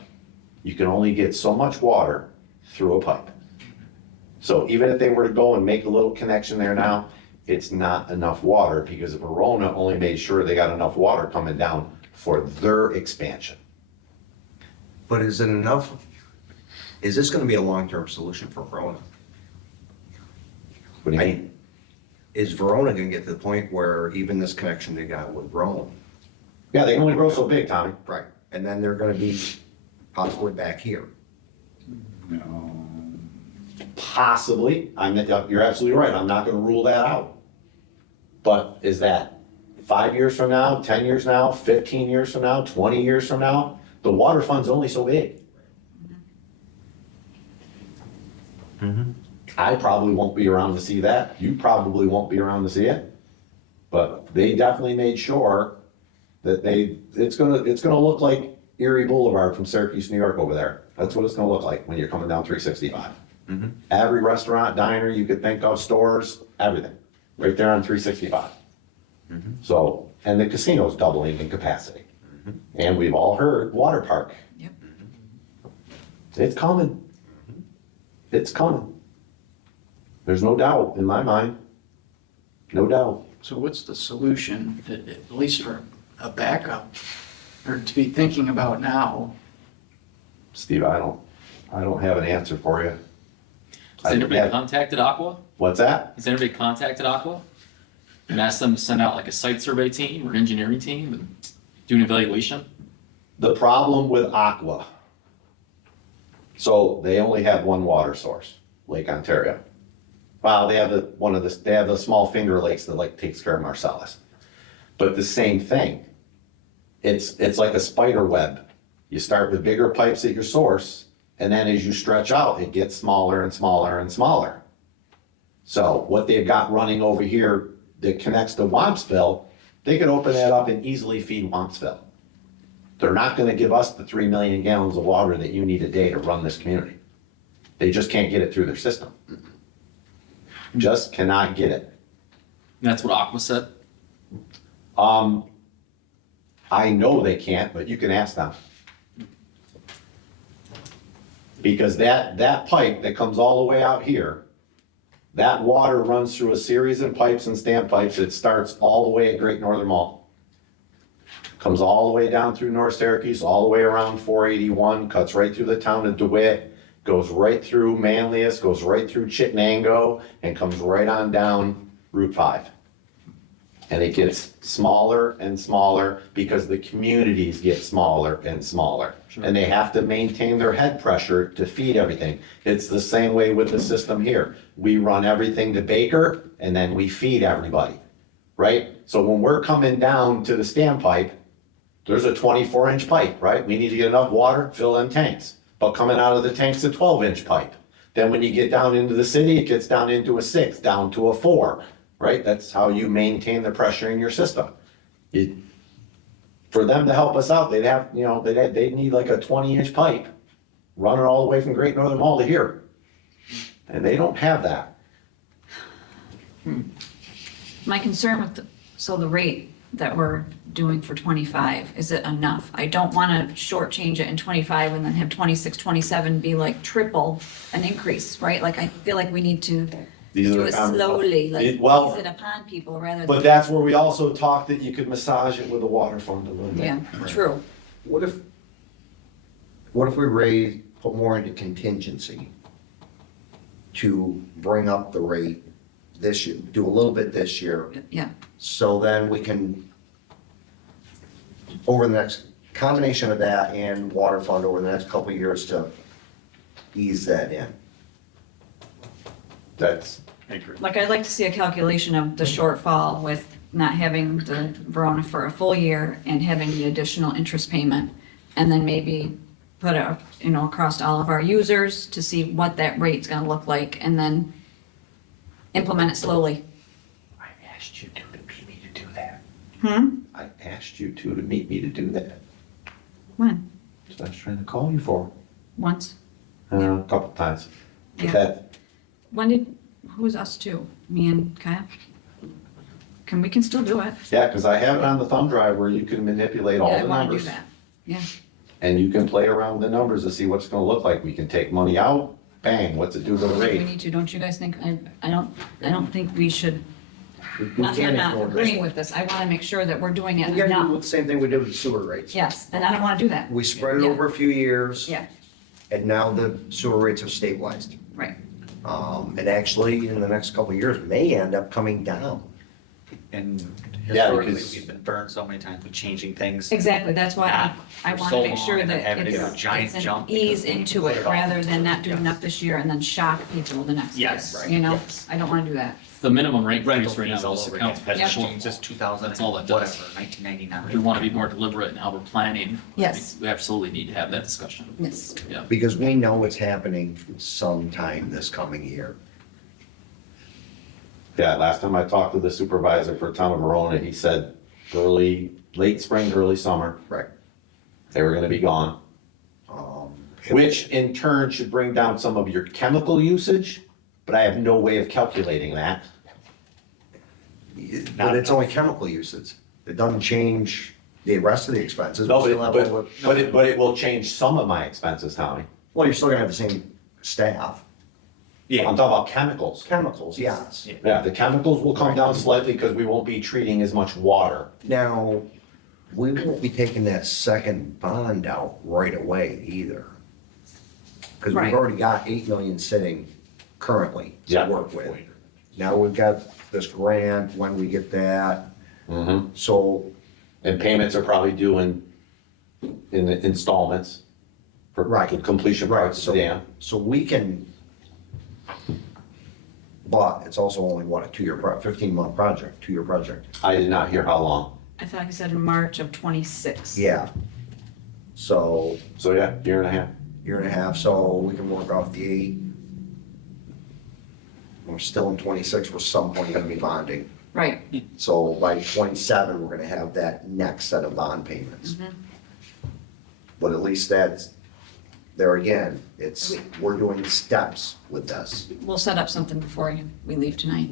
You can only get so much water through a pipe. So even if they were to go and make a little connection there now, it's not enough water because Verona only made sure they got enough water coming down for their expansion. But is it enough? Is this gonna be a long-term solution for Verona? What do you mean? Is Verona gonna get to the point where even this connection they got with Rome? Yeah, they can only grow so big, Tommy. Right, and then they're gonna be possibly back here. Possibly, you're absolutely right, I'm not gonna rule that out. But is that 5 years from now, 10 years now, 15 years from now, 20 years from now? The water fund's only so big. I probably won't be around to see that. You probably won't be around to see it. But they definitely made sure that it's gonna look like Erie Boulevard from Syracuse, New York over there. That's what it's gonna look like when you're coming down 365. Every restaurant, diner you could think of, stores, everything, right there on 365. So, and the casino's doubling in capacity. And we've all heard water park. Yep. It's coming. It's coming. There's no doubt in my mind. No doubt. So what's the solution, at least for a backup, or to be thinking about now? Steve, I don't have an answer for you. Has anybody contacted Aqua? What's that? Has anybody contacted Aqua? And asked them to send out like a site survey team or an engineering team and do an evaluation? The problem with Aqua, so they only have one water source, Lake Ontario. Well, they have they have the small Finger Lakes that like takes care of Marcellus. But the same thing. It's like a spider web. You start with bigger pipes at your source, and then as you stretch out, it gets smaller and smaller and smaller. So what they've got running over here that connects to Wampsville, they could open that up and easily feed Wampsville. They're not gonna give us the 3 million gallons of water that you need a day to run this community. They just can't get it through their system. Just cannot get it. And that's what Aqua said? I know they can't, but you can ask them. Because that pipe that comes all the way out here, that water runs through a series of pipes and standpipes. It starts all the way at Great Northern Mall. Comes all the way down through North Syracuse, all the way around 481, cuts right through the town of DeWitt, goes right through Manlius, goes right through Chittenango, and comes right on down Route 5. And it gets smaller and smaller because the communities get smaller and smaller. Sure. And they have to maintain their head pressure to feed everything. It's the same way with the system here. We run everything to Baker and then we feed everybody, right? So when we're coming down to the standpipe, there's a 24-inch pipe, right? We need to get enough water, fill them tanks. But coming out of the tank's a 12-inch pipe. Then when you get down into the city, it gets down into a 6, down to a 4. Right? That's how you maintain the pressure in your system. For them to help us out, they'd have, they'd need like a 20-inch pipe running all the way from Great Northern Mall to here. And they don't have that. My concern with, the rate that we're doing for 25, is it enough? I don't want to shortchange it in 25 and then have 26, 27 be like triple an increase, right? Like, I feel like we need to do it slowly, like ease it upon people rather than. But that's where we also talked that you could massage it with the water fund a little bit. Yeah, true. What if we put more into contingency to bring up the rate this year, do a little bit this year? Yeah. So then we can, over the next combination of that and water fund over the next couple of years to ease that in. Like, I'd like to see a calculation of the shortfall with not having the Verona for a full year and having the additional interest payment. And then maybe put it, across all of our users to see what that rate's gonna look like and then implement it slowly. I asked you to meet me to do that. Hmm? I asked you to meet me to do that. When? So I was trying to call you for Once? a couple times. But Yeah. Who's us two? Me and Kaya? We can still do it. Yeah, because I have it on the thumb drive where you can manipulate all Yeah, I the wanna do numbers. that. Yeah. And you can play around with the numbers to see what's gonna look like. We can take money out, bang, what's it do to the We rate? need to, don't you guys think? I don't think we should, We I'm can't not ignore agreeing this. with this. I wanna make sure that we're doing it We gotta do enough. the same thing we did with the sewer rates. Yes, and I don't wanna do that. We spread it Yeah. over a few years. Yeah, And now the sewer rates have stabilized. right. And actually, in the next couple of years, may end up coming down. And Yeah, historically, because- we've been burned so many times with changing things. Exactly, that's why I For want so to make sure long and then that having to do a it's giant an jump ease because we into put it, it off. rather than not doing enough this year and then shock people the next year. Yes, You know, yes. I don't want to do that. The minimum rate Rental increase right now fees all just over accounts again. for That's the changed since 2000. That's all it does. Whatever, 1999. We want to be more deliberate in how we're planning. Yes. We absolutely need to have that discussion. Yes. Yeah. Because we know it's happening sometime this coming year. Yeah, last time I talked to the supervisor for town of Verona, he said late spring, early summer, Right. they were gonna be gone. Which in turn should bring down some of your chemical usage, but I have no way of calculating that. But it's only chemical usage. It doesn't change the rest of the expenses. No, We still have all but it will change some of my expenses, Tommy. Well, you're still gonna have the same staff. I'm talking about chemicals. Chemicals, yes. Yeah, the chemicals will come down slightly because we won't be treating as much water. Now, we won't be taking that second bond out right away either. Because we've Right. already got 8 million sitting currently to Yeah. work with. Now we've got this grant, when we get that, Mm-hmm. so, And payments are probably due in the installments for Right. the completion right, parts of the dam. so we can, but it's also only, what, a 15-month project, 2-year project? I did not hear how long. I thought you said in March of 26. Yeah. So, So yeah, year and a half. year and a half, so we can work off the 8. We're still in 26, we're some point gonna be bonding. Right. So by 27, we're gonna have that next set of bond payments. But at least that's, there again, we're doing steps with this. We'll set up something before we leave tonight.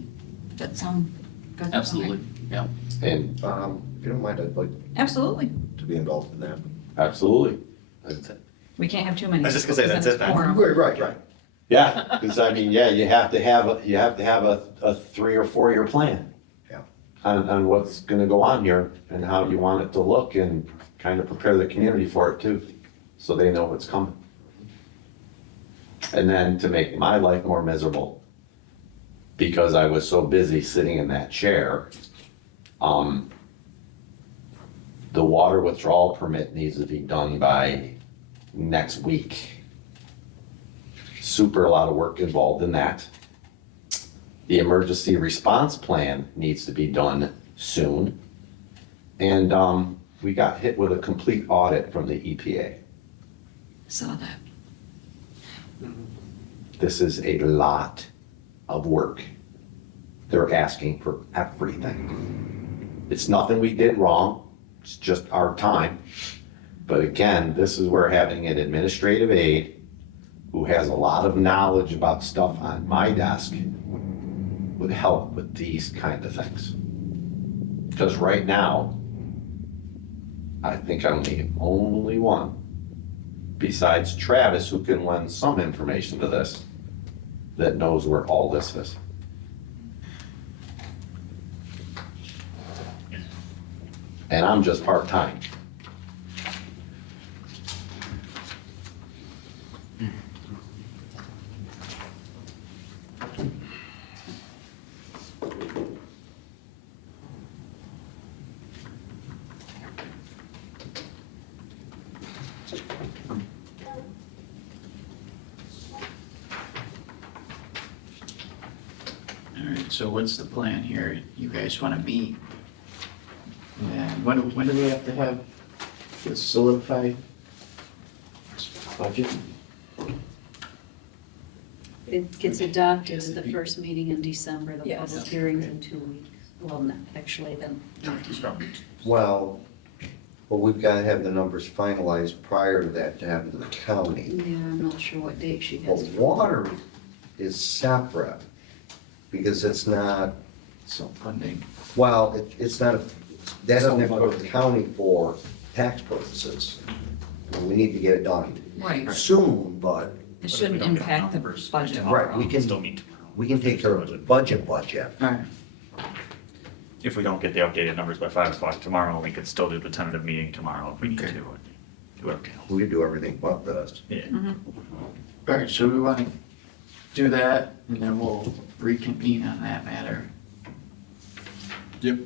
That sound good? Absolutely, yeah. And If you don't mind, I'd like Absolutely. to be involved in that. absolutely. We can't have too many. I was just gonna say, because that's then it it's then. quorum. Right. Yeah, because I mean, yeah, you have to have a 3 or 4 year plan. Yeah. On what's gonna go on here and how you want it to look and kind of prepare the community for it too, so they know what's coming. And then to make my life more miserable, because I was so busy sitting in that chair, the water withdrawal permit needs to be done by next week. Super a lot of work involved in that. The emergency response plan needs to be done soon. And we got hit with a complete audit from the EPA. Saw that. This is a lot of work. They're asking for everything. It's nothing we did wrong, it's just our time. But again, this is where having an administrative aide who has a lot of knowledge about stuff on my desk would help with these kind of things. Because right now, I think I'm the only one, besides Travis, who can lend some information to this, that knows where all this is. And I'm just part-time. All right, so what's the plan here? You guys want to meet? And when do we have to have this solidified budget? It gets adopted at the first meeting in December, the Yes. public hearing's in 2 weeks. Well, no, actually, then, Well, but we've gotta have the numbers finalized prior to that to have to the county. yeah, I'm not sure what date she But has. water is separate, because it's not, Self-funding. well, it's not, that doesn't have to go to the county for tax purposes. We need to get it done Right. soon, but, It shouldn't impact the budget right, we Still can, meet tomorrow. we can take care of the budget. All right. If we don't get the updated numbers by 5 o'clock tomorrow, we could still do the tentative meeting tomorrow if we need to. Do it. We do everything but this. Yeah. All right, so we want to do that, and then we'll reconvene on that matter. Yep.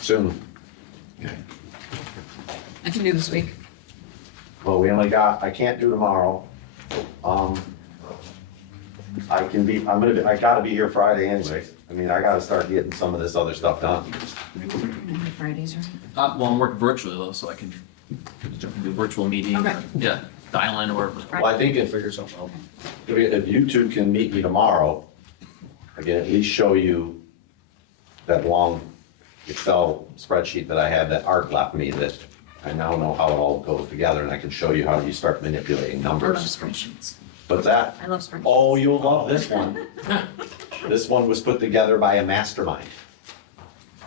Soon. I can do this week. Well, we only got, I can't do tomorrow. I can be, I gotta be here Friday anyways. I mean, I gotta start getting some of this other stuff done. Fridays, right? Well, I'm working virtually though, so I can jump into a virtual meeting. Okay. Yeah, dial in or whatever. Well, I think Figure something out. if you two can meet me tomorrow, I can at least show you that long Excel spreadsheet that I had that Art left me that I now know how it all goes together, and I can show you how you start manipulating I love numbers. spreadsheets. But that, I love spreadsheets. oh, you'll love this one. This one was put together by a mastermind.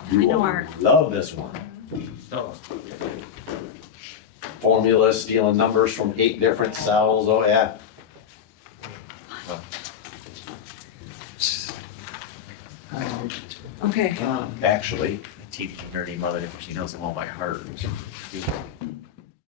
I know will Art. love this one. Formulas, stealing numbers from 8 different cells, oh yeah. Okay. Actually, Teach nerdy mother, she knows them all by heart.